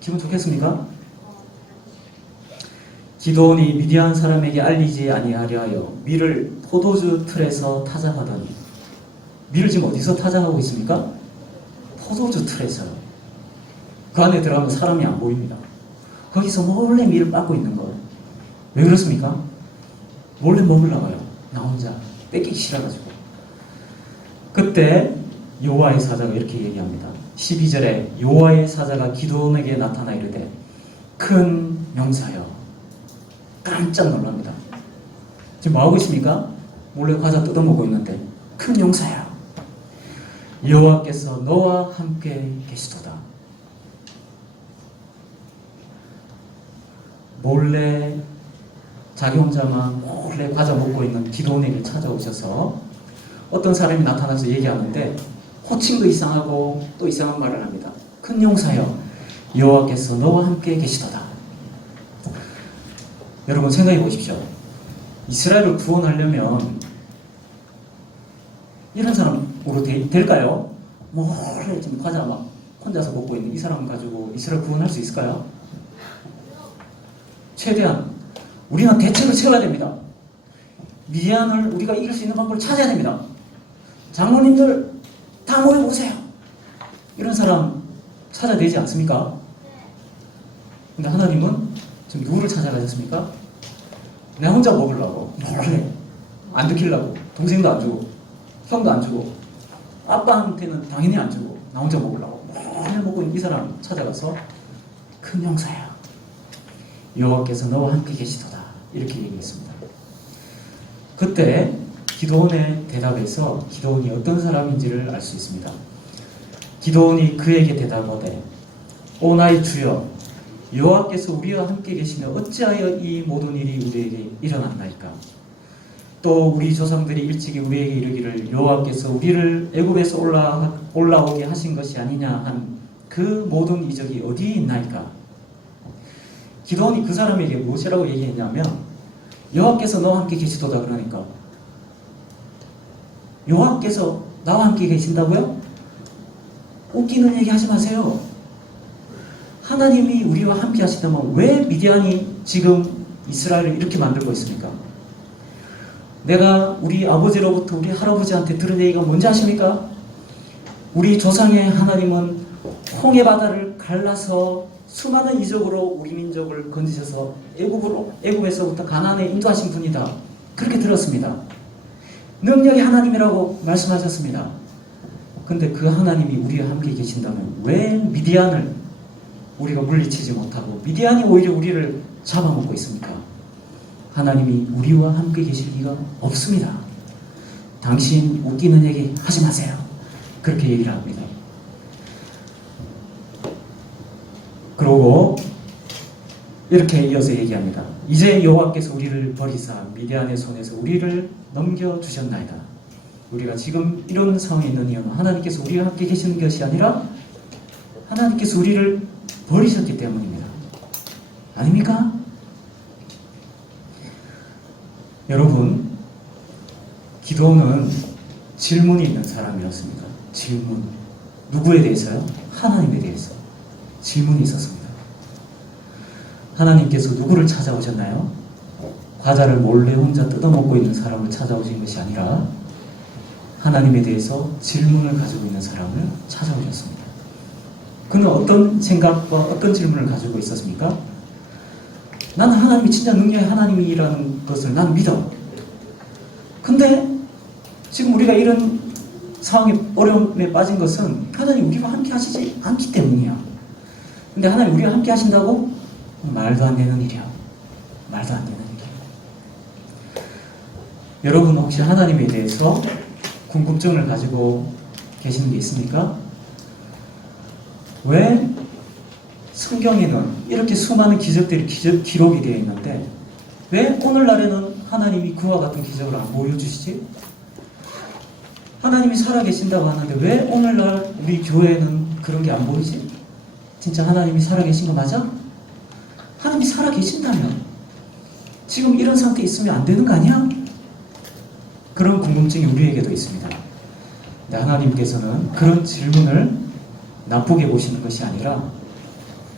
기분 좋겠습니까? 기드온이 미디안 사람에게 알리지 아니하려 하여 밀을 포도주 틀에서 타작하더니, 밀을 지금 어디서 타작하고 있습니까? 포도주 틀에서요. 그 안에 들어가면 사람이 안 보입니다. 거기서 몰래 밀을 빻고 있는 거예요. 왜 그렇습니까? 몰래 먹으려고 해요. 나 혼자 뺏기기 싫어가지고. 그때 여호와의 사자가 이렇게 얘기합니다. 12절에 여호와의 사자가 기드온에게 나타나 이르되 큰 용사여. 깜짝 놀랍니다. 지금 뭐하고 있습니까? 몰래 과자 뜯어먹고 있는데 큰 용사야. 여호와께서 너와 함께 계시도다. 몰래 자기 혼자만 몰래 과자 먹고 있는 기드온에게 찾아오셔서 어떤 사람이 나타나서 얘기하는데 호칭도 이상하고 또 이상한 말을 합니다. 큰 용사여, 여호와께서 너와 함께 계시도다. 여러분 생각해 보십시오. 이스라엘을 구원하려면 이런 사람으로 될까요? 몰래 지금 과자 막 혼자서 먹고 있는 이 사람 가지고 이스라엘 구원할 수 있을까요? 최대한 우리는 대책을 세워야 됩니다. 미디안을 우리가 이길 수 있는 방법을 찾아야 됩니다. 장로님들 다 모여보세요. 이런 사람 찾아야 되지 않습니까? 근데 하나님은 지금 누구를 찾아가셨습니까? 내가 혼자 먹으려고 몰래 안 들키려고 동생도 안 주고 형도 안 주고 아빠한테는 당연히 안 주고 나 혼자 먹으려고 몰래 먹고 있는 이 사람 찾아가서 큰 용사야, 여호와께서 너와 함께 계시도다, 이렇게 얘기했습니다. 그때 기드온의 대답에서 기드온이 어떤 사람인지를 알 수 있습니다. 기드온이 그에게 대답하되 오 나의 주여, 여호와께서 우리와 함께 계시며 어찌하여 이 모든 일이 우리에게 일어났나이까? 또 우리 조상들이 일찍이 우리에게 이르기를 여호와께서 우리를 애굽에서 올라오게 하신 것이 아니냐 한 그 모든 이적이 어디에 있나이까? 기드온이 그 사람에게 무엇이라고 얘기했냐면 여호와께서 너와 함께 계시도다. 그러니까 여호와께서 나와 함께 계신다고요? 웃기는 얘기 하지 마세요. 하나님이 우리와 함께 하시다면 왜 미디안이 지금 이스라엘을 이렇게 만들고 있습니까? 내가 우리 아버지로부터 우리 할아버지한테 들은 얘기가 뭔지 아십니까? 우리 조상의 하나님은 홍해 바다를 갈라서 수많은 이적으로 우리 민족을 건지셔서 애굽에서부터 가나안에 인도하신 분이다. 그렇게 들었습니다. 능력의 하나님이라고 말씀하셨습니다. 근데 그 하나님이 우리와 함께 계신다면 왜 미디안을 우리가 물리치지 못하고 미디안이 오히려 우리를 잡아먹고 있습니까? 하나님이 우리와 함께 계실 리가 없습니다. 당신 웃기는 얘기 하지 마세요. 그렇게 얘기를 합니다. 그러고 이렇게 이어서 얘기합니다. 이제 여호와께서 우리를 버리사 미디안의 손에서 우리를 넘겨주셨나이다. 우리가 지금 이런 상황에 있는 이유는 하나님께서 우리와 함께 계시는 것이 아니라 하나님께서 우리를 버리셨기 때문입니다. 아닙니까? 여러분, 기도는 질문이 있는 사람이었습니다. 질문. 누구에 대해서요? 하나님에 대해서 질문이 있었습니다. 하나님께서 누구를 찾아오셨나요? 과자를 몰래 혼자 뜯어먹고 있는 사람을 찾아오신 것이 아니라 하나님에 대해서 질문을 가지고 있는 사람을 찾아오셨습니다. 그는 어떤 생각과 어떤 질문을 가지고 있었습니까? 나는 하나님이 진짜 능력의 하나님이라는 것을 난 믿어. 근데 지금 우리가 이런 상황에 어려움에 빠진 것은 하나님 우리와 함께 하시지 않기 때문이야. 근데 하나님 우리와 함께 하신다고? 말도 안 되는 일이야. 말도 안 되는 일이야. 여러분 혹시 하나님에 대해서 궁금증을 가지고 계시는 게 있습니까? 왜 성경에는 이렇게 수많은 기적들이 기록이 되어 있는데 왜 오늘날에는 하나님이 그와 같은 기적을 안 보여주시지? 하나님이 살아계신다고 하는데 왜 오늘날 우리 교회에는 그런 게 안 보이지? 진짜 하나님이 살아계신 거 맞아? 하나님이 살아계신다면 지금 이런 상태에 있으면 안 되는 거 아니야? 그런 궁금증이 우리에게도 있습니다. 근데 하나님께서는 그런 질문을 나쁘게 보시는 것이 아니라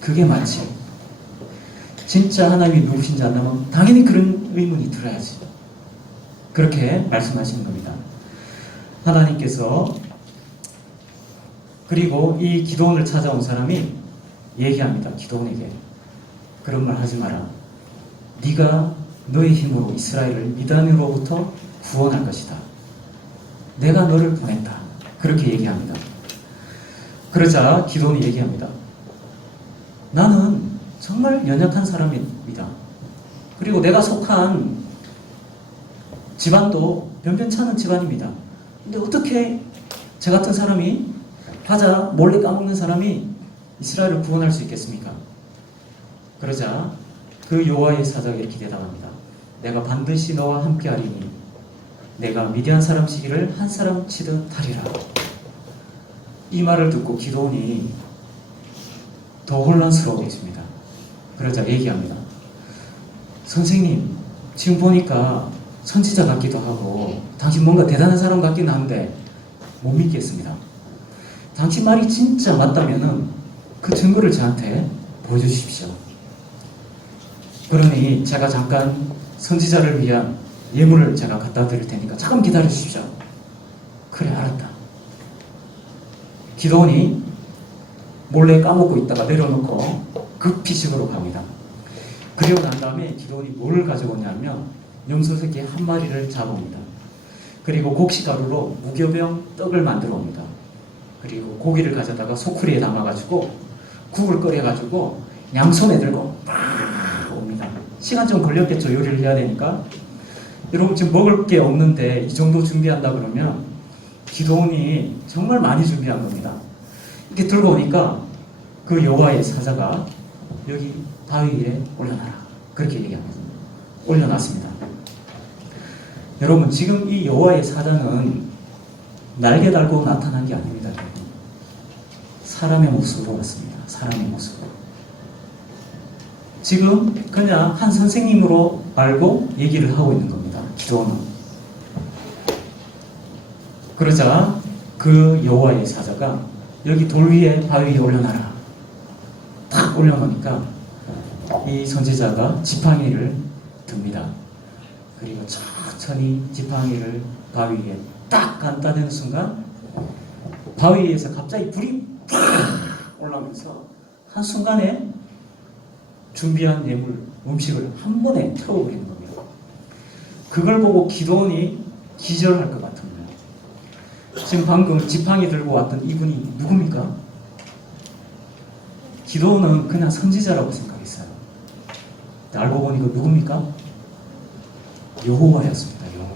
그게 마치 진짜 하나님이 누구신지 안다면 당연히 그런 의문이 들어야지. 그렇게 말씀하시는 겁니다. 하나님께서 그리고 이 기드온을 찾아온 사람이 얘기합니다. 기드온에게 그런 말 하지 마라. 네가 너의 힘으로 이스라엘을 미디안으로부터 구원할 것이다. 내가 너를 보냈다. 그렇게 얘기합니다. 그러자 기드온이 얘기합니다. 나는 정말 연약한 사람입니다. 그리고 내가 속한 집안도 변변찮은 집안입니다. 근데 어떻게 저 같은 사람이 과자 몰래 까먹는 사람이 이스라엘을 구원할 수 있겠습니까? 그러자 그 여호와의 사자가 이렇게 대답합니다. 내가 반드시 너와 함께하리니 내가 미디안 사람 시기를 한 사람 치듯 하리라. 이 말을 듣고 기드온이 더 혼란스러워졌습니다. 그러자 얘기합니다. 선생님, 지금 보니까 선지자 같기도 하고 당신 뭔가 대단한 사람 같긴 한데 못 믿겠습니다. 당신 말이 진짜 맞다면은 그 증거를 저한테 보여주십시오. 그러니 제가 잠깐 선지자를 위한 예물을 제가 갖다 드릴 테니까 잠깐 기다려 주십시오. 그래, 알았다. 기도원이 몰래 까먹고 있다가 내려놓고 급히 집으로 갑니다. 그리고 난 다음에 기도원이 뭘 가져오냐면 염소새끼 한 마리를 잡아옵니다. 그리고 곡식가루로 무교병 떡을 만들어 옵니다. 그리고 고기를 가져다가 소쿠리에 담아가지고 국을 끓여가지고 양손에 들고 막 옵니다. 시간 좀 걸렸겠죠. 요리를 해야 되니까. 여러분 지금 먹을 게 없는데 이 정도 준비한다 그러면 기도원이 정말 많이 준비한 겁니다. 이렇게 들고 오니까 그 여호와의 사자가 여기 바위 위에 올려놔라. 그렇게 얘기합니다. 올려놨습니다. 여러분 지금 이 여호와의 사자는 날개 달고 나타난 게 아닙니다. 여러분. 사람의 모습으로 왔습니다. 사람의 모습으로. 지금 그냥 한 선생님으로 알고 얘기를 하고 있는 겁니다. 기도원은. 그러자 그 여호와의 사자가 여기 돌 위에 바위 위에 올려놔라. 딱 올려놓으니까 이 선지자가 지팡이를 듭니다. 그리고 천천히 지팡이를 바위 위에 딱 간다는 순간 바위 위에서 갑자기 불이 팍 올라오면서 한순간에 준비한 예물, 음식을 한 번에 태워버리는 겁니다. 그걸 보고 기도원이 기절할 것 같은 거예요. 지금 방금 지팡이 들고 왔던 이분이 누굽니까? 기도원은 그냥 선지자라고 생각했어요. 알고 보니까 누굽니까? 여호와였습니다. 여호와.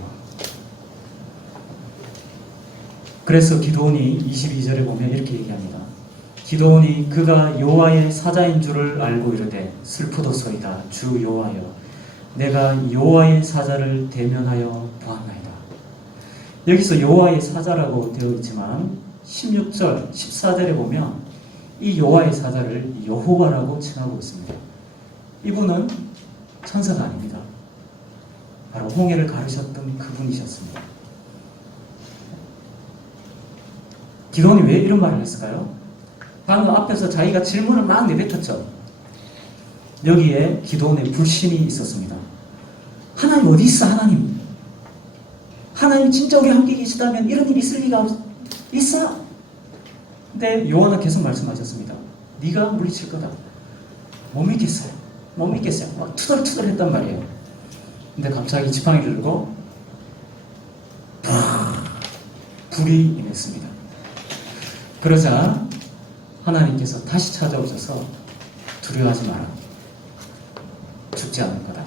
그래서 기도원이 22절에 보면 이렇게 얘기합니다. 기도원이 그가 여호와의 사자인 줄을 알고 이르되 슬프도소이다. 주 여호와여, 내가 여호와의 사자를 대면하여 보았나이다. 여기서 여호와의 사자라고 되어 있지만 16절, 14절에 보면 이 여호와의 사자를 여호와라고 칭하고 있습니다. 이분은 천사가 아닙니다. 바로 홍해를 가르셨던 그분이셨습니다. 기도원이 왜 이런 말을 했을까요? 방금 앞에서 자기가 질문을 막 내뱉었죠. 여기에 기도원의 불신이 있었습니다. 하나님 어디 있어? 하나님. 하나님 진짜 우리 함께 계시다면 이런 일이 있을 리가 있어? 근데 요한은 계속 말씀하셨습니다. 네가 물리칠 거다. 못 믿겠어요. 못 믿겠어요. 막 투덜투덜 했단 말이에요. 근데 갑자기 지팡이를 들고 불이 임했습니다. 그러자 하나님께서 다시 찾아오셔서 두려워하지 마라. 죽지 않을 거다.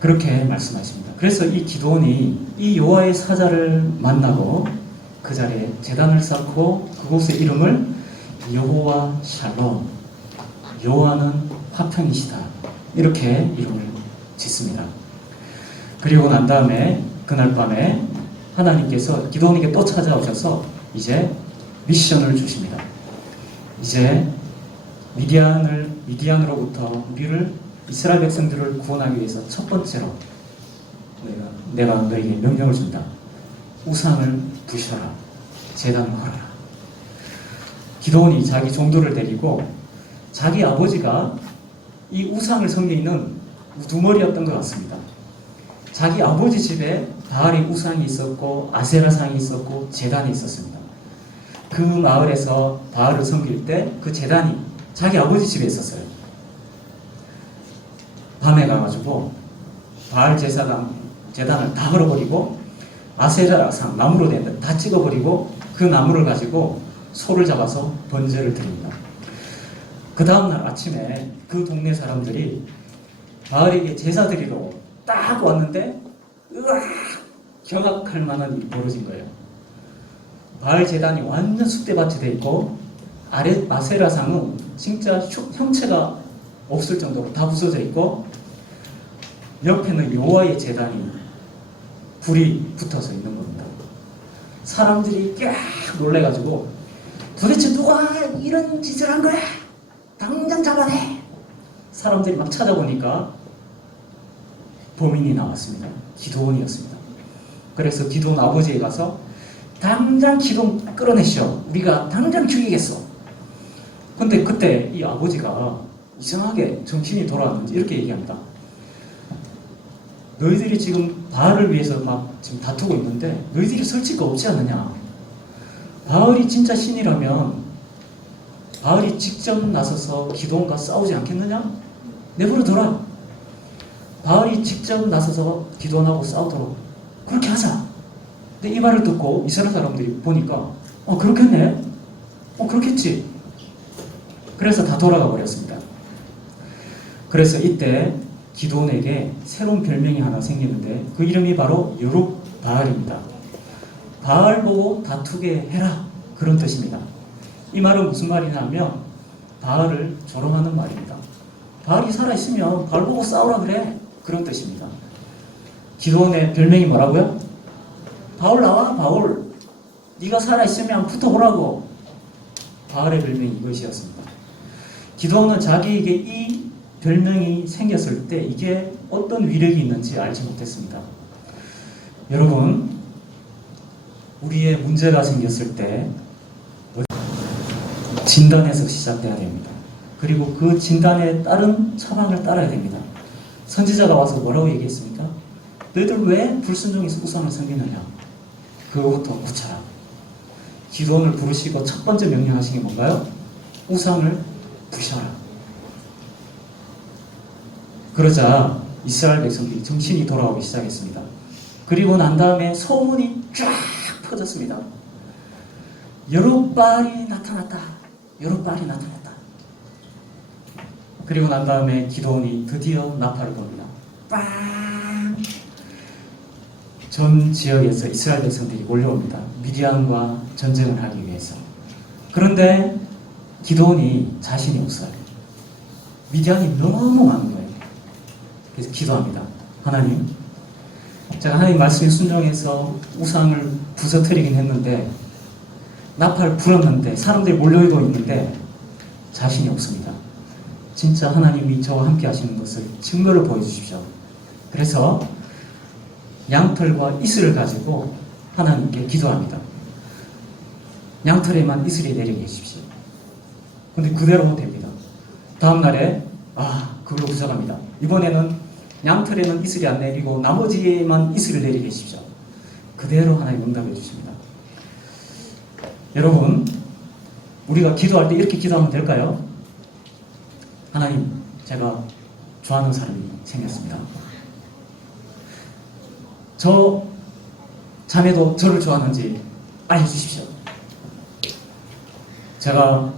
그렇게 말씀하십니다. 그래서 이 기도원이 이 여호와의 사자를 만나고 그 자리에 제단을 쌓고 그곳의 이름을 여호와 샬롬, 여호와는 화평이시다, 이렇게 이름을 짓습니다. 그리고 난 다음에 그날 밤에 하나님께서 기도원에게 또 찾아오셔서 이제 미션을 주십니다. 이제 미디안으로부터 우리를 이스라엘 백성들을 구원하기 위해서 첫 번째로 내가 너에게 명령을 준다. 우상을 부셔라. 제단을 헐어라. 기도원이 자기 종들을 데리고 자기 아버지가 이 우상을 섬겨 있는 우두머리였던 것 같습니다. 자기 아버지 집에 바알의 우상이 있었고 아세라상이 있었고 제단이 있었습니다. 그 마을에서 바알을 섬길 때 그 제단이 자기 아버지 집에 있었어요. 밤에 가가지고 바알 제단을 다 걸어버리고 아세라상 나무로 된 데 다 찍어버리고 그 나무를 가지고 소를 잡아서 번제를 드립니다. 그 다음날 아침에 그 동네 사람들이 바알에게 제사 드리러 딱 왔는데 으악! 경악할 만한 일이 벌어진 거예요. 바알 제단이 완전 쑥대밭이 되어 있고 아세라상은 진짜 형체가 없을 정도로 다 부서져 있고 옆에는 여호와의 제단이 불이 붙어서 있는 겁니다. 사람들이 쫙 놀래가지고 도대체 누가 이런 짓을 한 거야? 당장 잡아내! 사람들이 막 찾아보니까 범인이 나왔습니다. 기도원이었습니다. 그래서 기도원 아버지에 가서 당장 기둥 끌어내시오. 우리가 당장 죽이겠어. 근데 그때 이 아버지가 이상하게 정신이 돌아왔는지 이렇게 얘기합니다. 너희들이 지금 바알을 위해서 막 지금 다투고 있는데 너희들이 설치가 없지 않느냐. 바알이 진짜 신이라면 바알이 직접 나서서 기도원과 싸우지 않겠느냐? 내버려둬라. 바알이 직접 나서서 기도원하고 싸우도록 그렇게 하자. 근데 이 말을 듣고 이스라엘 사람들이 보니까 그렇겠네. 그렇겠지. 그래서 다 돌아가 버렸습니다. 그래서 이때 기도원에게 새로운 별명이 하나 생기는데 그 이름이 바로 여룹바알입니다. 바알 보고 다투게 해라, 그런 뜻입니다. 이 말은 무슨 말이냐면 바알을 조롱하는 말입니다. 바알이 살아있으면 바알 보고 싸우라 그래, 그런 뜻입니다. 기도원의 별명이 뭐라고요? 바울 나와, 바울. 네가 살아있으면 붙어보라고. 바알의 별명이 이것이었습니다. 기도원은 자기에게 이 별명이 생겼을 때 이게 어떤 위력이 있는지 알지 못했습니다. 여러분, 우리의 문제가 생겼을 때 진단에서 시작돼야 됩니다. 그리고 그 진단에 따른 처방을 따라야 됩니다. 선지자가 와서 뭐라고 얘기했습니까? 너희들 왜 불순종에서 우상을 섬기느냐? 그거부터 고쳐라. 기도원을 부르시고 첫 번째 명령하신 게 뭔가요? 우상을 부셔라. 그러자 이스라엘 백성들이 정신이 돌아오기 시작했습니다. 그리고 난 다음에 소문이 쫙 퍼졌습니다. 여룹바알이 나타났다. 여룹바알이 나타났다. 그리고 난 다음에 기도원이 드디어 나팔을 겁니다. 빵! 전 지역에서 이스라엘 백성들이 몰려옵니다. 미디안과 전쟁을 하기 위해서. 그런데 기도원이 자신이 없어요. 미디안이 너무 많은 거예요. 그래서 기도합니다. 하나님, 제가 하나님 말씀에 순종해서 우상을 부서뜨리긴 했는데 나팔 불었는데 사람들이 몰려오고 있는데 자신이 없습니다. 진짜 하나님이 저와 함께 하시는 것을 증거를 보여주십시오. 그래서 양털과 이슬을 가지고 하나님께 기도합니다. 양털에만 이슬이 내리게 해주십시오. 근데 그대로 됩니다. 다음날에 그걸로 부족합니다. 이번에는 양털에는 이슬이 안 내리고 나머지에만 이슬을 내리게 해주십시오. 그대로 하나님 응답해 주십니다. 여러분, 우리가 기도할 때 이렇게 기도하면 될까요? 하나님, 제가 좋아하는 사람이 생겼습니다. 저 자매도 저를 좋아하는지 알려주십시오. 제가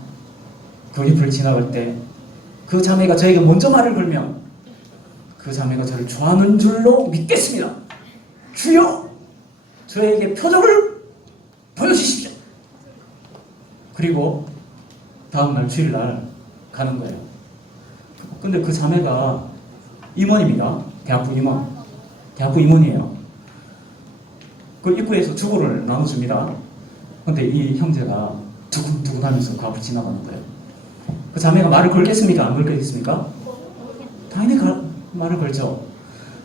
그 옆을 지나갈 때 그 자매가 저에게 먼저 말을 걸면 그 자매가 저를 좋아하는 줄로 믿겠습니다. 주여, 저에게 표적을 보여주십시오. 그리고 다음날 주일날 가는 거예요. 근데 그 자매가 임원입니다. 대학부 임원. 대학부 임원이에요. 그 입구에서 주보를 나눠줍니다. 근데 이 형제가 두근두근 하면서 그 앞을 지나가는 거예요. 그 자매가 말을 걸겠습니까? 안 걸겠습니까? 당연히 말을 걸죠.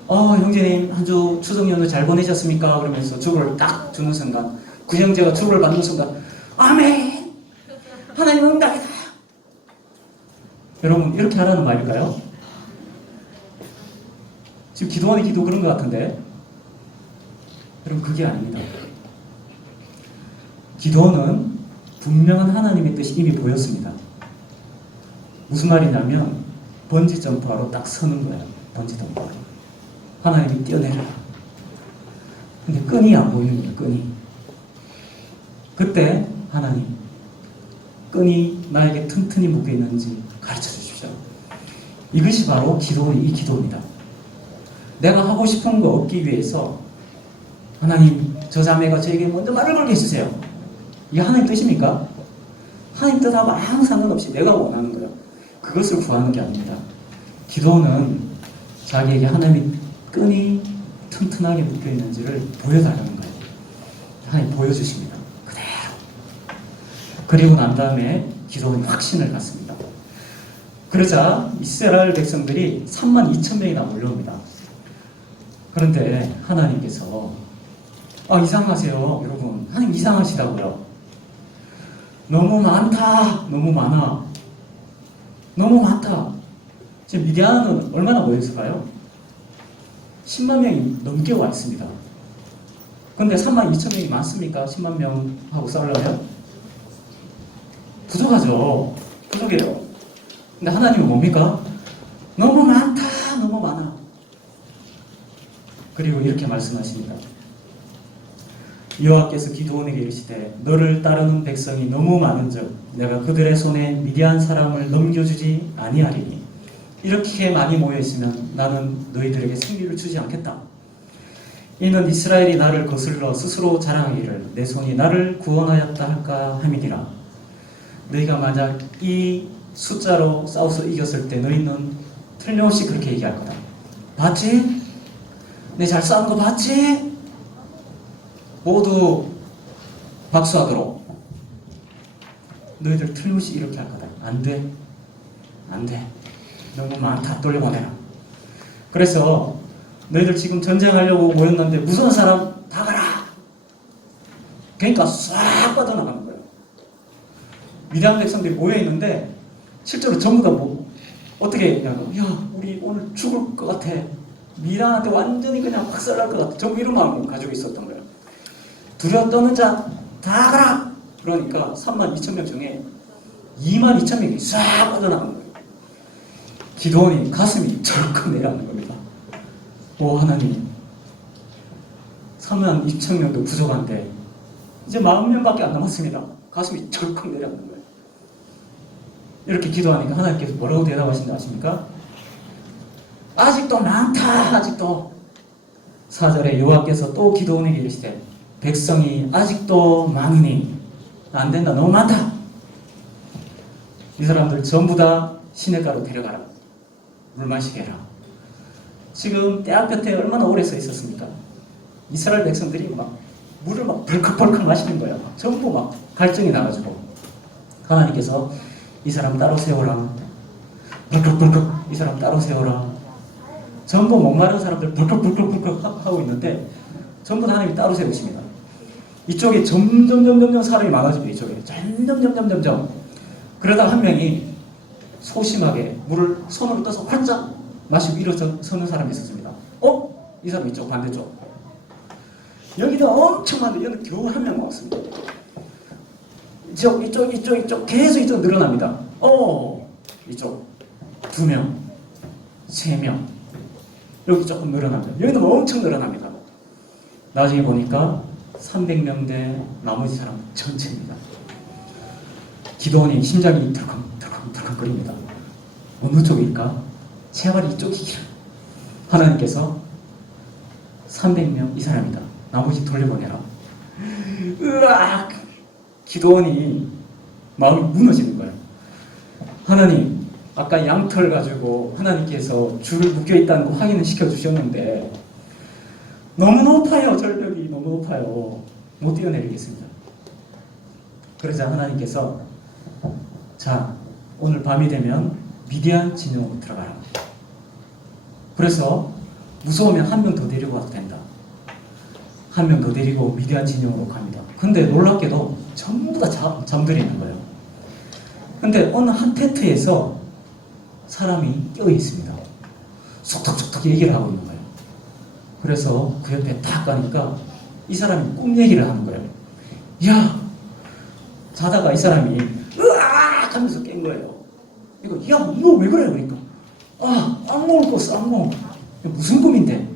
형제님, 한 주 추석 연휴 잘 보내셨습니까? 그러면서 주보를 딱 주는 순간, 그 형제가 주보를 받는 순간, 아멘! 하나님 응답이다! 여러분, 이렇게 하라는 말일까요? 지금 기도원의 기도 그런 것 같은데, 여러분, 그게 아닙니다. 기도는 분명한 하나님의 뜻이 이미 보였습니다. 무슨 말이냐면 번지 점프하러 딱 서는 거예요. 번지 점프하러. 하나님이 뛰어내려라. 근데 끈이 안 보이는 거예요. 끈이. 그때 하나님, 끈이 나에게 튼튼히 묶여 있는지 가르쳐 주십시오. 이것이 바로 이 기도입니다. 내가 하고 싶은 거 얻기 위해서 하나님, 저 자매가 저에게 먼저 말을 걸게 해주세요. 이게 하나님 뜻입니까? 하나님 뜻하고 아무 상관없이 내가 원하는 거예요. 그것을 구하는 게 아닙니다. 기도는 자기에게 하나님의 끈이 튼튼하게 묶여 있는지를 보여달라는 거예요. 하나님 보여주십니다. 그대로. 그리고 난 다음에 기도는 확신을 갖습니다. 그러자 이스라엘 백성들이 32,000명이나 몰려옵니다. 그런데 하나님께서 아, 이상하세요, 여러분. 하나님 이상하시다고요. 너무 많다, 너무 많아, 너무 많다. 지금 미디안은 얼마나 모였을까요? 10만 명이 넘게 와 있습니다. 근데 3만 2천 명이 많습니까? 10만 명하고 싸우려면? 부족하죠. 부족해요. 근데 하나님은 뭡니까? 너무 많다, 너무 많아. 그리고 이렇게 말씀하십니다. 여호와께서 기드온에게 이르시되 너를 따르는 백성이 너무 많은즉 내가 그들의 손에 미디안 사람을 넘겨주지 아니하리니 이렇게 많이 모여 있으면 나는 너희들에게 승리를 주지 않겠다. 이는 이스라엘이 나를 거슬러 스스로 자랑하기를 내 손이 나를 구원하였다 할까 함이니라. 너희가 만약 이 숫자로 싸워서 이겼을 때 너희는 틀림없이 그렇게 얘기할 거다. 봤지? 내 잘 싸운 거 봤지? 모두 박수하도록. 너희들 틀림없이 이렇게 할 거다. 안 돼. 안 돼. 너무 많다. 돌려보내라. 그래서 너희들 지금 전쟁하려고 모였는데 무서운 사람 다 가라. 그러니까 싹 빠져나가는 거예요. 미디안 백성들이 모여있는데 실제로 전부 다 뭐 어떻게 얘기하냐면 야 우리 오늘 죽을 것 같아. 미디안한테 완전히 그냥 박살날 것 같아. 전부 이런 마음을 가지고 있었던 거예요. 두려워 떠는 자 다 가라. 그러니까 3만 2천 명 중에 2만 2천 명이 싹 빠져나가는 거예요. 기드온이 가슴이 절컥 내려앉는 겁니다. 오 하나님 3만 2천 명도 부족한데 이제 40명밖에 안 남았습니다. 가슴이 절컥 내려앉는 거예요. 이렇게 기도하니까 하나님께서 뭐라고 대답하신지 아십니까? 아직도 많다. 아직도 4절에 여호와께서 또 기드온에게 이르시되 백성이 아직도 많으니 안 된다. 너무 많다. 이 사람들 전부 다 시냇가로 데려가라. 물 마시게 해라. 지금 때 앞곁에 얼마나 오래 서 있었습니까? 이스라엘 백성들이 막 물을 막 벌컥벌컥 마시는 거야. 전부 막 갈증이 나가지고 하나님께서 이 사람 따로 세워라. 벌컥벌컥 이 사람 따로 세워라. 전부 목마른 사람들 벌컥벌컥 하고 있는데 전부 다 하나님이 따로 세우십니다. 이쪽에 점점 사람이 많아집니다. 이쪽에 점점 그러다 한 명이 소심하게 물을 손으로 떠서 활짝 마시고 일어서는 사람이 있었습니다. 이 사람 이쪽 반대쪽. 여기도 엄청 많은데 여기는 겨우 한 명 나왔습니다. 이쪽 계속 이쪽 늘어납니다. 이쪽 2명, 3명 여기 조금 늘어납니다. 여기는 엄청 늘어납니다. 나중에 보니까 300명 대 나머지 사람 전체입니다. 기드온이 심장이 덜컹덜컹거립니다. 어느 쪽일까? 제발 이쪽이기를. 하나님께서 300명 이 사람이다. 나머지 돌려보내라. 으악! 기드온이 마음이 무너지는 거예요. 하나님, 아까 양털 가지고 하나님께서 줄을 묶여있다는 거 확인을 시켜주셨는데 너무 높아요. 절벽이 너무 높아요. 못 뛰어내리겠습니다. 그러자 하나님께서 자, 오늘 밤이 되면 미디안 진영으로 들어가라. 그래서 무서우면 한 명 더 데리고 와도 된다. 한 명 더 데리고 미디안 진영으로 갑니다. 근데 놀랍게도 전부 다 잠들어 있는 거예요. 근데 어느 한 텐트에서 사람이 껴 있습니다. 속닥속닥 얘기를 하고 있는 거예요. 그래서 그 옆에 딱 가니까 이 사람이 꿈 얘기를 하는 거예요. 야! 자다가 이 사람이 으악! 하면서 깬 거예요. 이거 야, 너 왜 그래? 그러니까 악몽을 꿨어. 악몽. 무슨 꿈인데?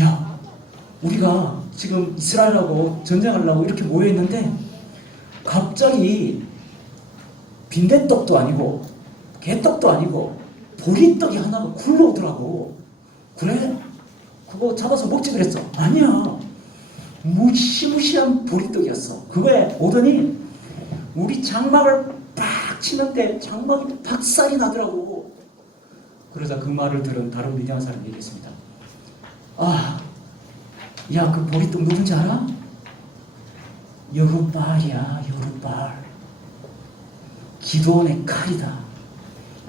야, 우리가 지금 이스라엘하고 전쟁하려고 이렇게 모여있는데 갑자기 빈대떡도 아니고 개떡도 아니고 보리떡이 하나가 굴러오더라고. 그래? 그거 잡아서 먹지 그랬어. 아니야. 무시무시한 보리떡이었어. 그거에 오더니 우리 장막을 팍 치는데 장막이 박살이 나더라고. 그러자 그 말을 들은 다른 미디안 사람이 얘기했습니다. 야, 그 보리떡 누군지 알아? 여룻발이야. 여룻발. 기드온의 칼이다.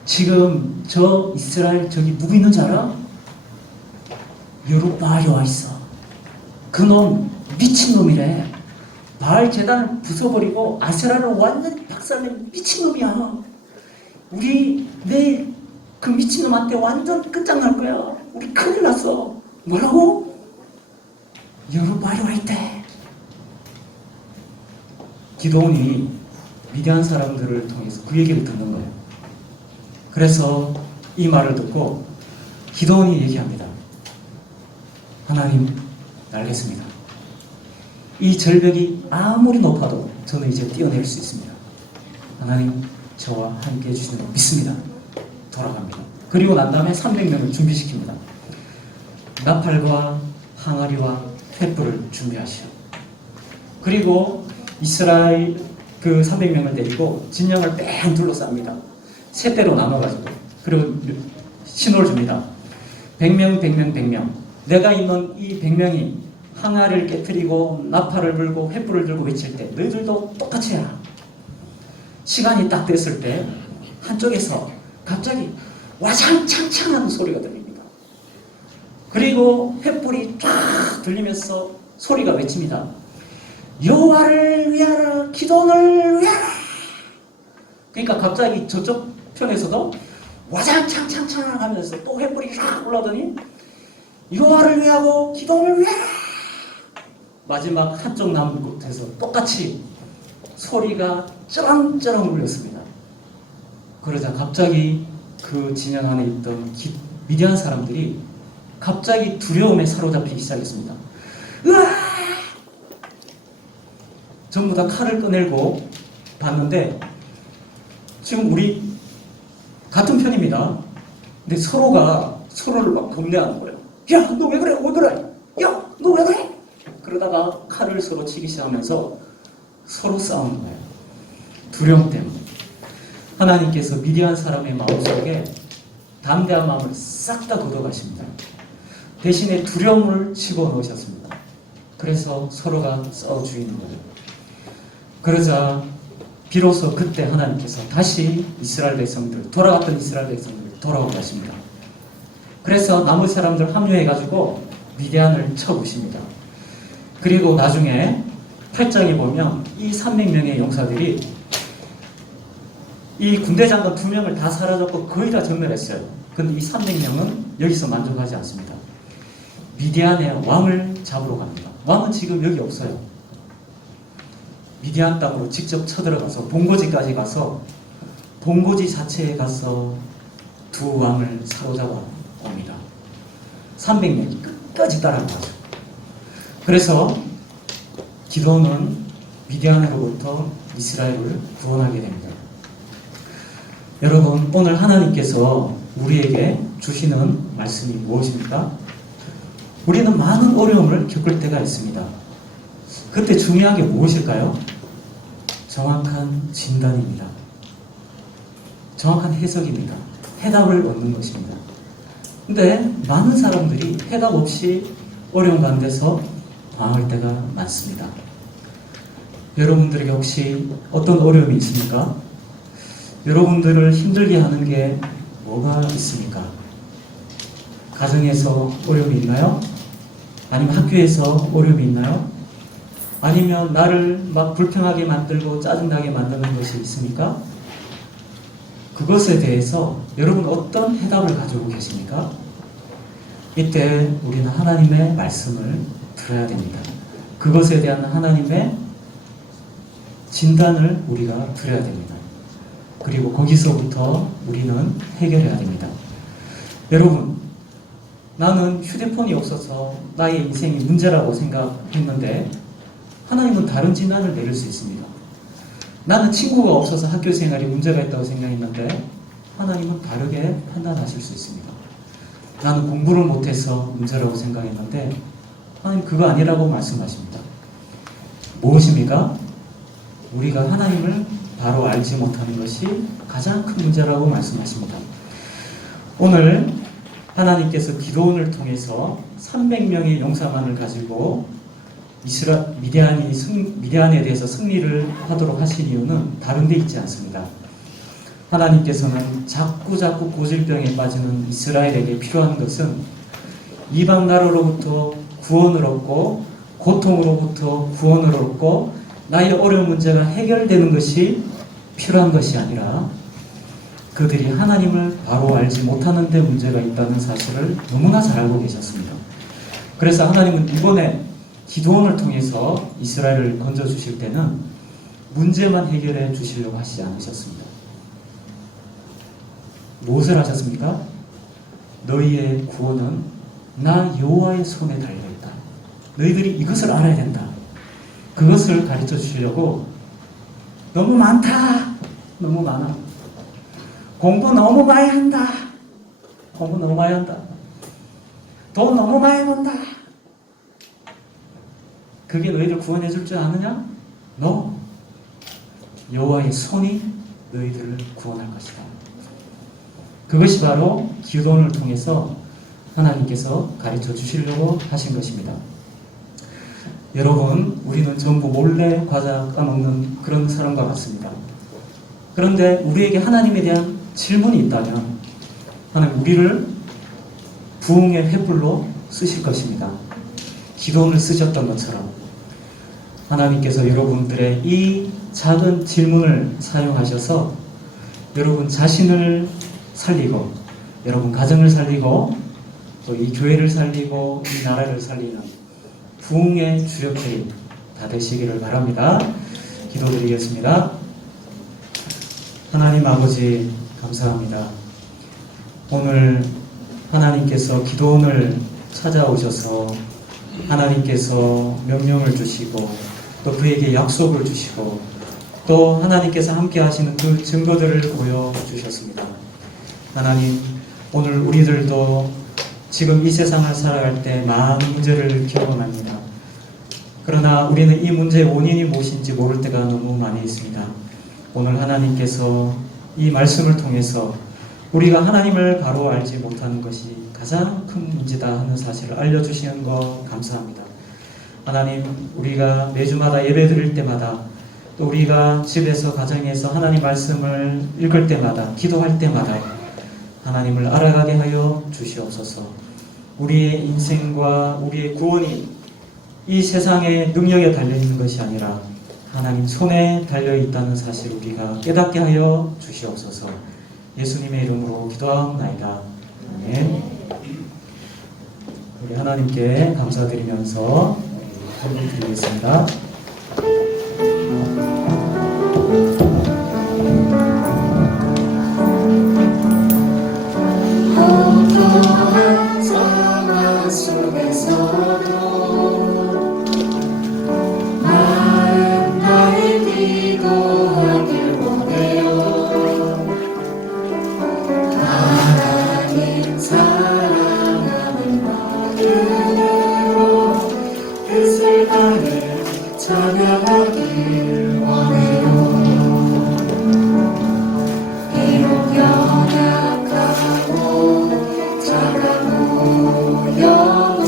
지금 저 이스라엘 저기 누구 있는지 알아? 여룻발이 와 있어. 그놈 미친놈이래. 바알 제단을 부숴버리고 아세라를 완전히 박살낸 미친놈이야. 우리 내일 그 미친놈한테 완전 끝장날 거야. 우리 큰일 났어. 뭐라고? 여루발이 와 있대. 기도원이 미디안 사람들을 통해서 그 얘기를 듣는 거예요. 그래서 이 말을 듣고 기도원이 얘기합니다. 하나님, 알겠습니다. 이 절벽이 아무리 높아도 저는 이제 뛰어낼 수 있습니다. 하나님, 저와 함께 해주시는 거 믿습니다. 돌아갑니다. 그리고 난 다음에 300명을 준비시킵니다. 나팔과 항아리와 횃불을 준비하시오. 그리고 이스라엘 그 300명을 데리고 진영을 뺑 둘러쌉니다. 세 대로 나눠가지고. 그리고 신호를 줍니다. 100명, 100명, 100명. 내가 있는 이 100명이 항아리를 깨트리고 나팔을 불고 횃불을 들고 외칠 때 너희들도 똑같이 해라. 시간이 딱 됐을 때 한쪽에서 갑자기 와장창창 하는 소리가 들립니다. 그리고 횃불이 쫙 들리면서 소리가 외칩니다. 여호와를 위하라, 기도원을 위하라. 그러니까 갑자기 저쪽 편에서도 와장창창창 하면서 또 횃불이 쫙 올라오더니 여호와를 위하고 기도원을 위하라. 마지막 한쪽 남은 곳에서 똑같이 소리가 쩌렁쩌렁 울렸습니다. 그러자 갑자기 그 진영 안에 있던 미디안 사람들이 갑자기 두려움에 사로잡히기 시작했습니다. 으아! 전부 다 칼을 꺼내고 봤는데 지금 우리 같은 편입니다. 근데 서로가 서로를 막 겁내하는 거예요. 야, 너 왜 그래? 왜 그래? 야, 너 왜 그래? 그러다가 칼을 서로 치기 시작하면서 서로 싸우는 거예요. 두려움 때문에. 하나님께서 미디안 사람의 마음속에 담대한 마음을 싹 다 걷어가십니다. 대신에 두려움을 집어넣으셨습니다. 그래서 서로가 싸워 죽이는 거예요. 그러자 비로소 그때 하나님께서 다시 이스라엘 백성들, 돌아갔던 이스라엘 백성들 돌아오게 하십니다. 그래서 남은 사람들 합류해가지고 미디안을 쳐부십니다. 그리고 나중에 8장에 보면 이 300명의 용사들이 이 군대 장관 2명을 다 사라졌고 거의 다 전멸했어요. 근데 이 300명은 여기서 만족하지 않습니다. 미디안의 왕을 잡으러 갑니다. 왕은 지금 여기 없어요. 미디안 땅으로 직접 쳐들어가서 본고지까지 가서 본고지 자체에 가서 두 왕을 사로잡아 옵니다. 300명이 끝까지 따라가죠. 그래서 기도는 미디안으로부터 이스라엘을 구원하게 됩니다. 여러분, 오늘 하나님께서 우리에게 주시는 말씀이 무엇입니까? 우리는 많은 어려움을 겪을 때가 있습니다. 그때 중요한 게 무엇일까요? 정확한 진단입니다. 정확한 해석입니다. 해답을 얻는 것입니다. 근데 많은 사람들이 해답 없이 어려운 가운데서 방황할 때가 많습니다. 여러분들에게 혹시 어떤 어려움이 있습니까? 여러분들을 힘들게 하는 게 뭐가 있습니까? 가정에서 어려움이 있나요? 아니면 학교에서 어려움이 있나요? 아니면 나를 막 불평하게 만들고 짜증나게 만드는 것이 있습니까? 그것에 대해서 여러분 어떤 해답을 가지고 계십니까? 이때 우리는 하나님의 말씀을 들어야 됩니다. 그것에 대한 하나님의 진단을 우리가 들어야 됩니다. 그리고 거기서부터 우리는 해결해야 됩니다. 여러분, 나는 휴대폰이 없어서 나의 인생이 문제라고 생각했는데 하나님은 다른 진단을 내릴 수 있습니다. 나는 친구가 없어서 학교 생활이 문제가 있다고 생각했는데 하나님은 다르게 판단하실 수 있습니다. 나는 공부를 못해서 문제라고 생각했는데 하나님 그거 아니라고 말씀하십니다. 무엇입니까? 우리가 하나님을 바로 알지 못하는 것이 가장 큰 문제라고 말씀하십니다. 오늘 하나님께서 기도원을 통해서 300명의 용사만을 가지고 미디안에 대해서 승리를 하도록 하신 이유는 다른 데 있지 않습니다. 하나님께서는 자꾸 고질병에 빠지는 이스라엘에게 필요한 것은 이방 나라로부터 구원을 얻고 고통으로부터 구원을 얻고 나의 어려운 문제가 해결되는 것이 필요한 것이 아니라 그들이 하나님을 바로 알지 못하는 데 문제가 있다는 사실을 너무나 잘 알고 계셨습니다. 그래서 하나님은 이번에 기도원을 통해서 이스라엘을 건져주실 때는 문제만 해결해 주시려고 하시지 않으셨습니다. 무엇을 하셨습니까? 너희의 구원은 나 여호와의 손에 달려있다. 너희들이 이것을 알아야 된다. 그것을 가르쳐 주시려고 너무 많다. 너무 많아. 공부 너무 많이 한다. 공부 너무 많이 한다. 돈 너무 많이 번다. 그게 너희들 구원해 줄 줄 아느냐? No. 여호와의 손이 너희들을 구원할 것이다. 그것이 바로 기도원을 통해서 하나님께서 가르쳐 주시려고 하신 것입니다. 여러분, 우리는 전부 몰래 과자 까먹는 그런 사람과 같습니다. 그런데 우리에게 하나님에 대한 질문이 있다면 하나님 우리를 부흥의 횃불로 쓰실 것입니다. 기도원을 쓰셨던 것처럼 하나님께서 여러분들의 이 작은 질문을 사용하셔서 여러분 자신을 살리고 여러분 가정을 살리고 또 이 교회를 살리고 이 나라를 살리는 부흥의 주역들이 다 되시기를 바랍니다. 기도드리겠습니다. 하나님 아버지 감사합니다. 오늘 하나님께서 기도원을 찾아오셔서 하나님께서 명령을 주시고 또 그에게 약속을 주시고 또 하나님께서 함께 하시는 그 증거들을 보여주셨습니다. 하나님, 오늘 우리들도 지금 이 세상을 살아갈 때 많은 문제를 경험합니다. 그러나 우리는 이 문제의 원인이 무엇인지 모를 때가 너무 많이 있습니다. 오늘 하나님께서 이 말씀을 통해서 우리가 하나님을 바로 알지 못하는 것이 가장 큰 문제다 하는 사실을 알려주시는 거 감사합니다. 하나님, 우리가 매주마다 예배 드릴 때마다 또 우리가 집에서 가정에서 하나님 말씀을 읽을 때마다 기도할 때마다 하나님을 알아가게 하여 주시옵소서. 우리의 인생과 우리의 구원이 이 세상의 능력에 달려있는 것이 아니라 하나님 손에 달려있다는 사실 우리가 깨닫게 하여 주시옵소서. 예수님의 이름으로 기도하옵나이다. 아멘. 우리 하나님께 감사드리면서 헌금 드리겠습니다. 어떠한 상황 속에서도 마음 다해 기도하길 원해요. 하나님 사랑하는 마음으로 뜻을 다해 찬양하길 원해요. 비록 연약하고 작아도 영혼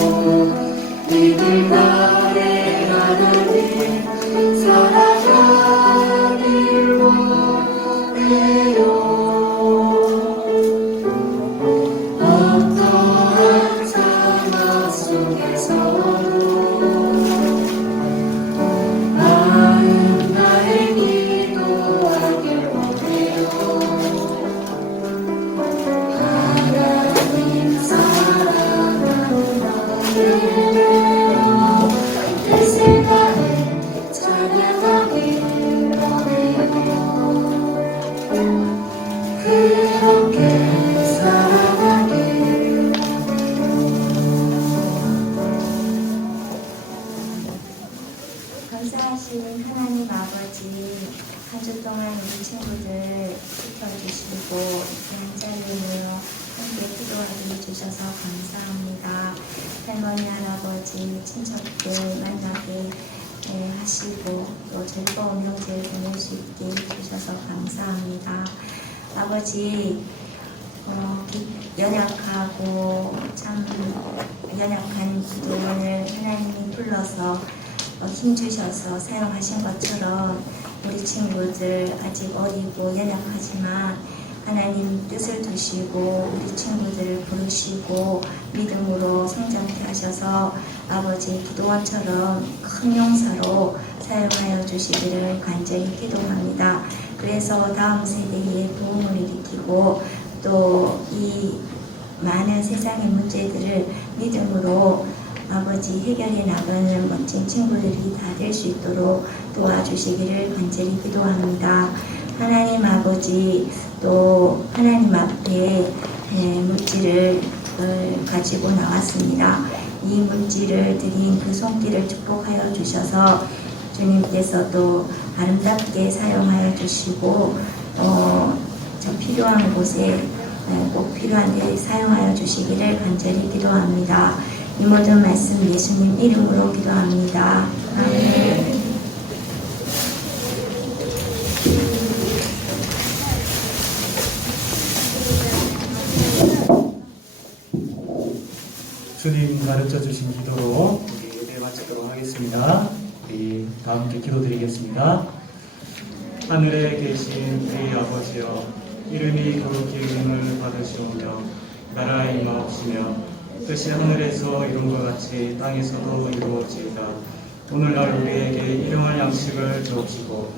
믿을 나의 하나님 사랑하길 원해요. 어떠한 상황 속에서도 마음 다해 기도하길 원해요. 하나님 사랑하는 마음으로 뜻을 다해 찬양하길 원해요. 그렇게 사랑하길 감사하신 하나님 아버지, 한 주 동안 우리 친구들 지켜주시고 이 자리에 모여 함께 기도하게 해주셔서 감사합니다. 할머니, 할아버지, 친척들 만나게 하시고 또 즐거운 명절 보낼 수 있게 해주셔서 감사합니다. 아버지, 연약하고 참 연약한 기도원을 하나님이 불러서 힘주셔서 사용하신 것처럼 우리 친구들 아직 어리고 연약하지만 하나님 뜻을 두시고 우리 친구들을 부르시고 하시고 믿음으로 성장케 하셔서 아버지 기도원처럼 큰 용사로 사용하여 주시기를 간절히 기도합니다. 그래서 다음 세대에 도움을 일으키고 또 이 많은 세상의 문제들을 믿음으로 아버지 해결해 나가는 멋진 친구들이 다 될 수 있도록 도와주시기를 간절히 기도합니다. 하나님 아버지 또 하나님 앞에 물질을 가지고 나왔습니다. 이 물질을 드린 그 손길을 축복하여 주셔서 주님께서 또 아름답게 사용하여 주시고 저 필요한 곳에 꼭 필요한 데 사용하여 주시기를 간절히 기도합니다. 이 모든 말씀 예수님 이름으로 기도합니다. 아멘. 주님 가르쳐 주신 기도로 우리 예배 마치도록 하겠습니다. 우리 다 함께 기도드리겠습니다. 하늘에 계신 우리 아버지여, 이름이 거룩히 여김을 받으시오며 나라의 임하옵시며 뜻이 하늘에서 이룬 것 같이 땅에서도 이루어지이다. 오늘날 우리에게 일용할 양식을 주옵시고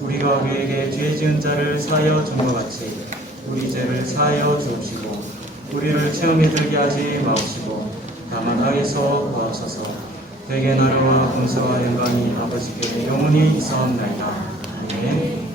우리가 우리에게 죄 지은 자를 사하여 준 것 같이 우리 죄를 사하여 주옵시고 우리를 체험에 들게 하지 마옵시고 다만 악에서 구하옵소서. 대개 나라와 권세와 영광이 아버지께 영원히 있사옵나이다. 아멘.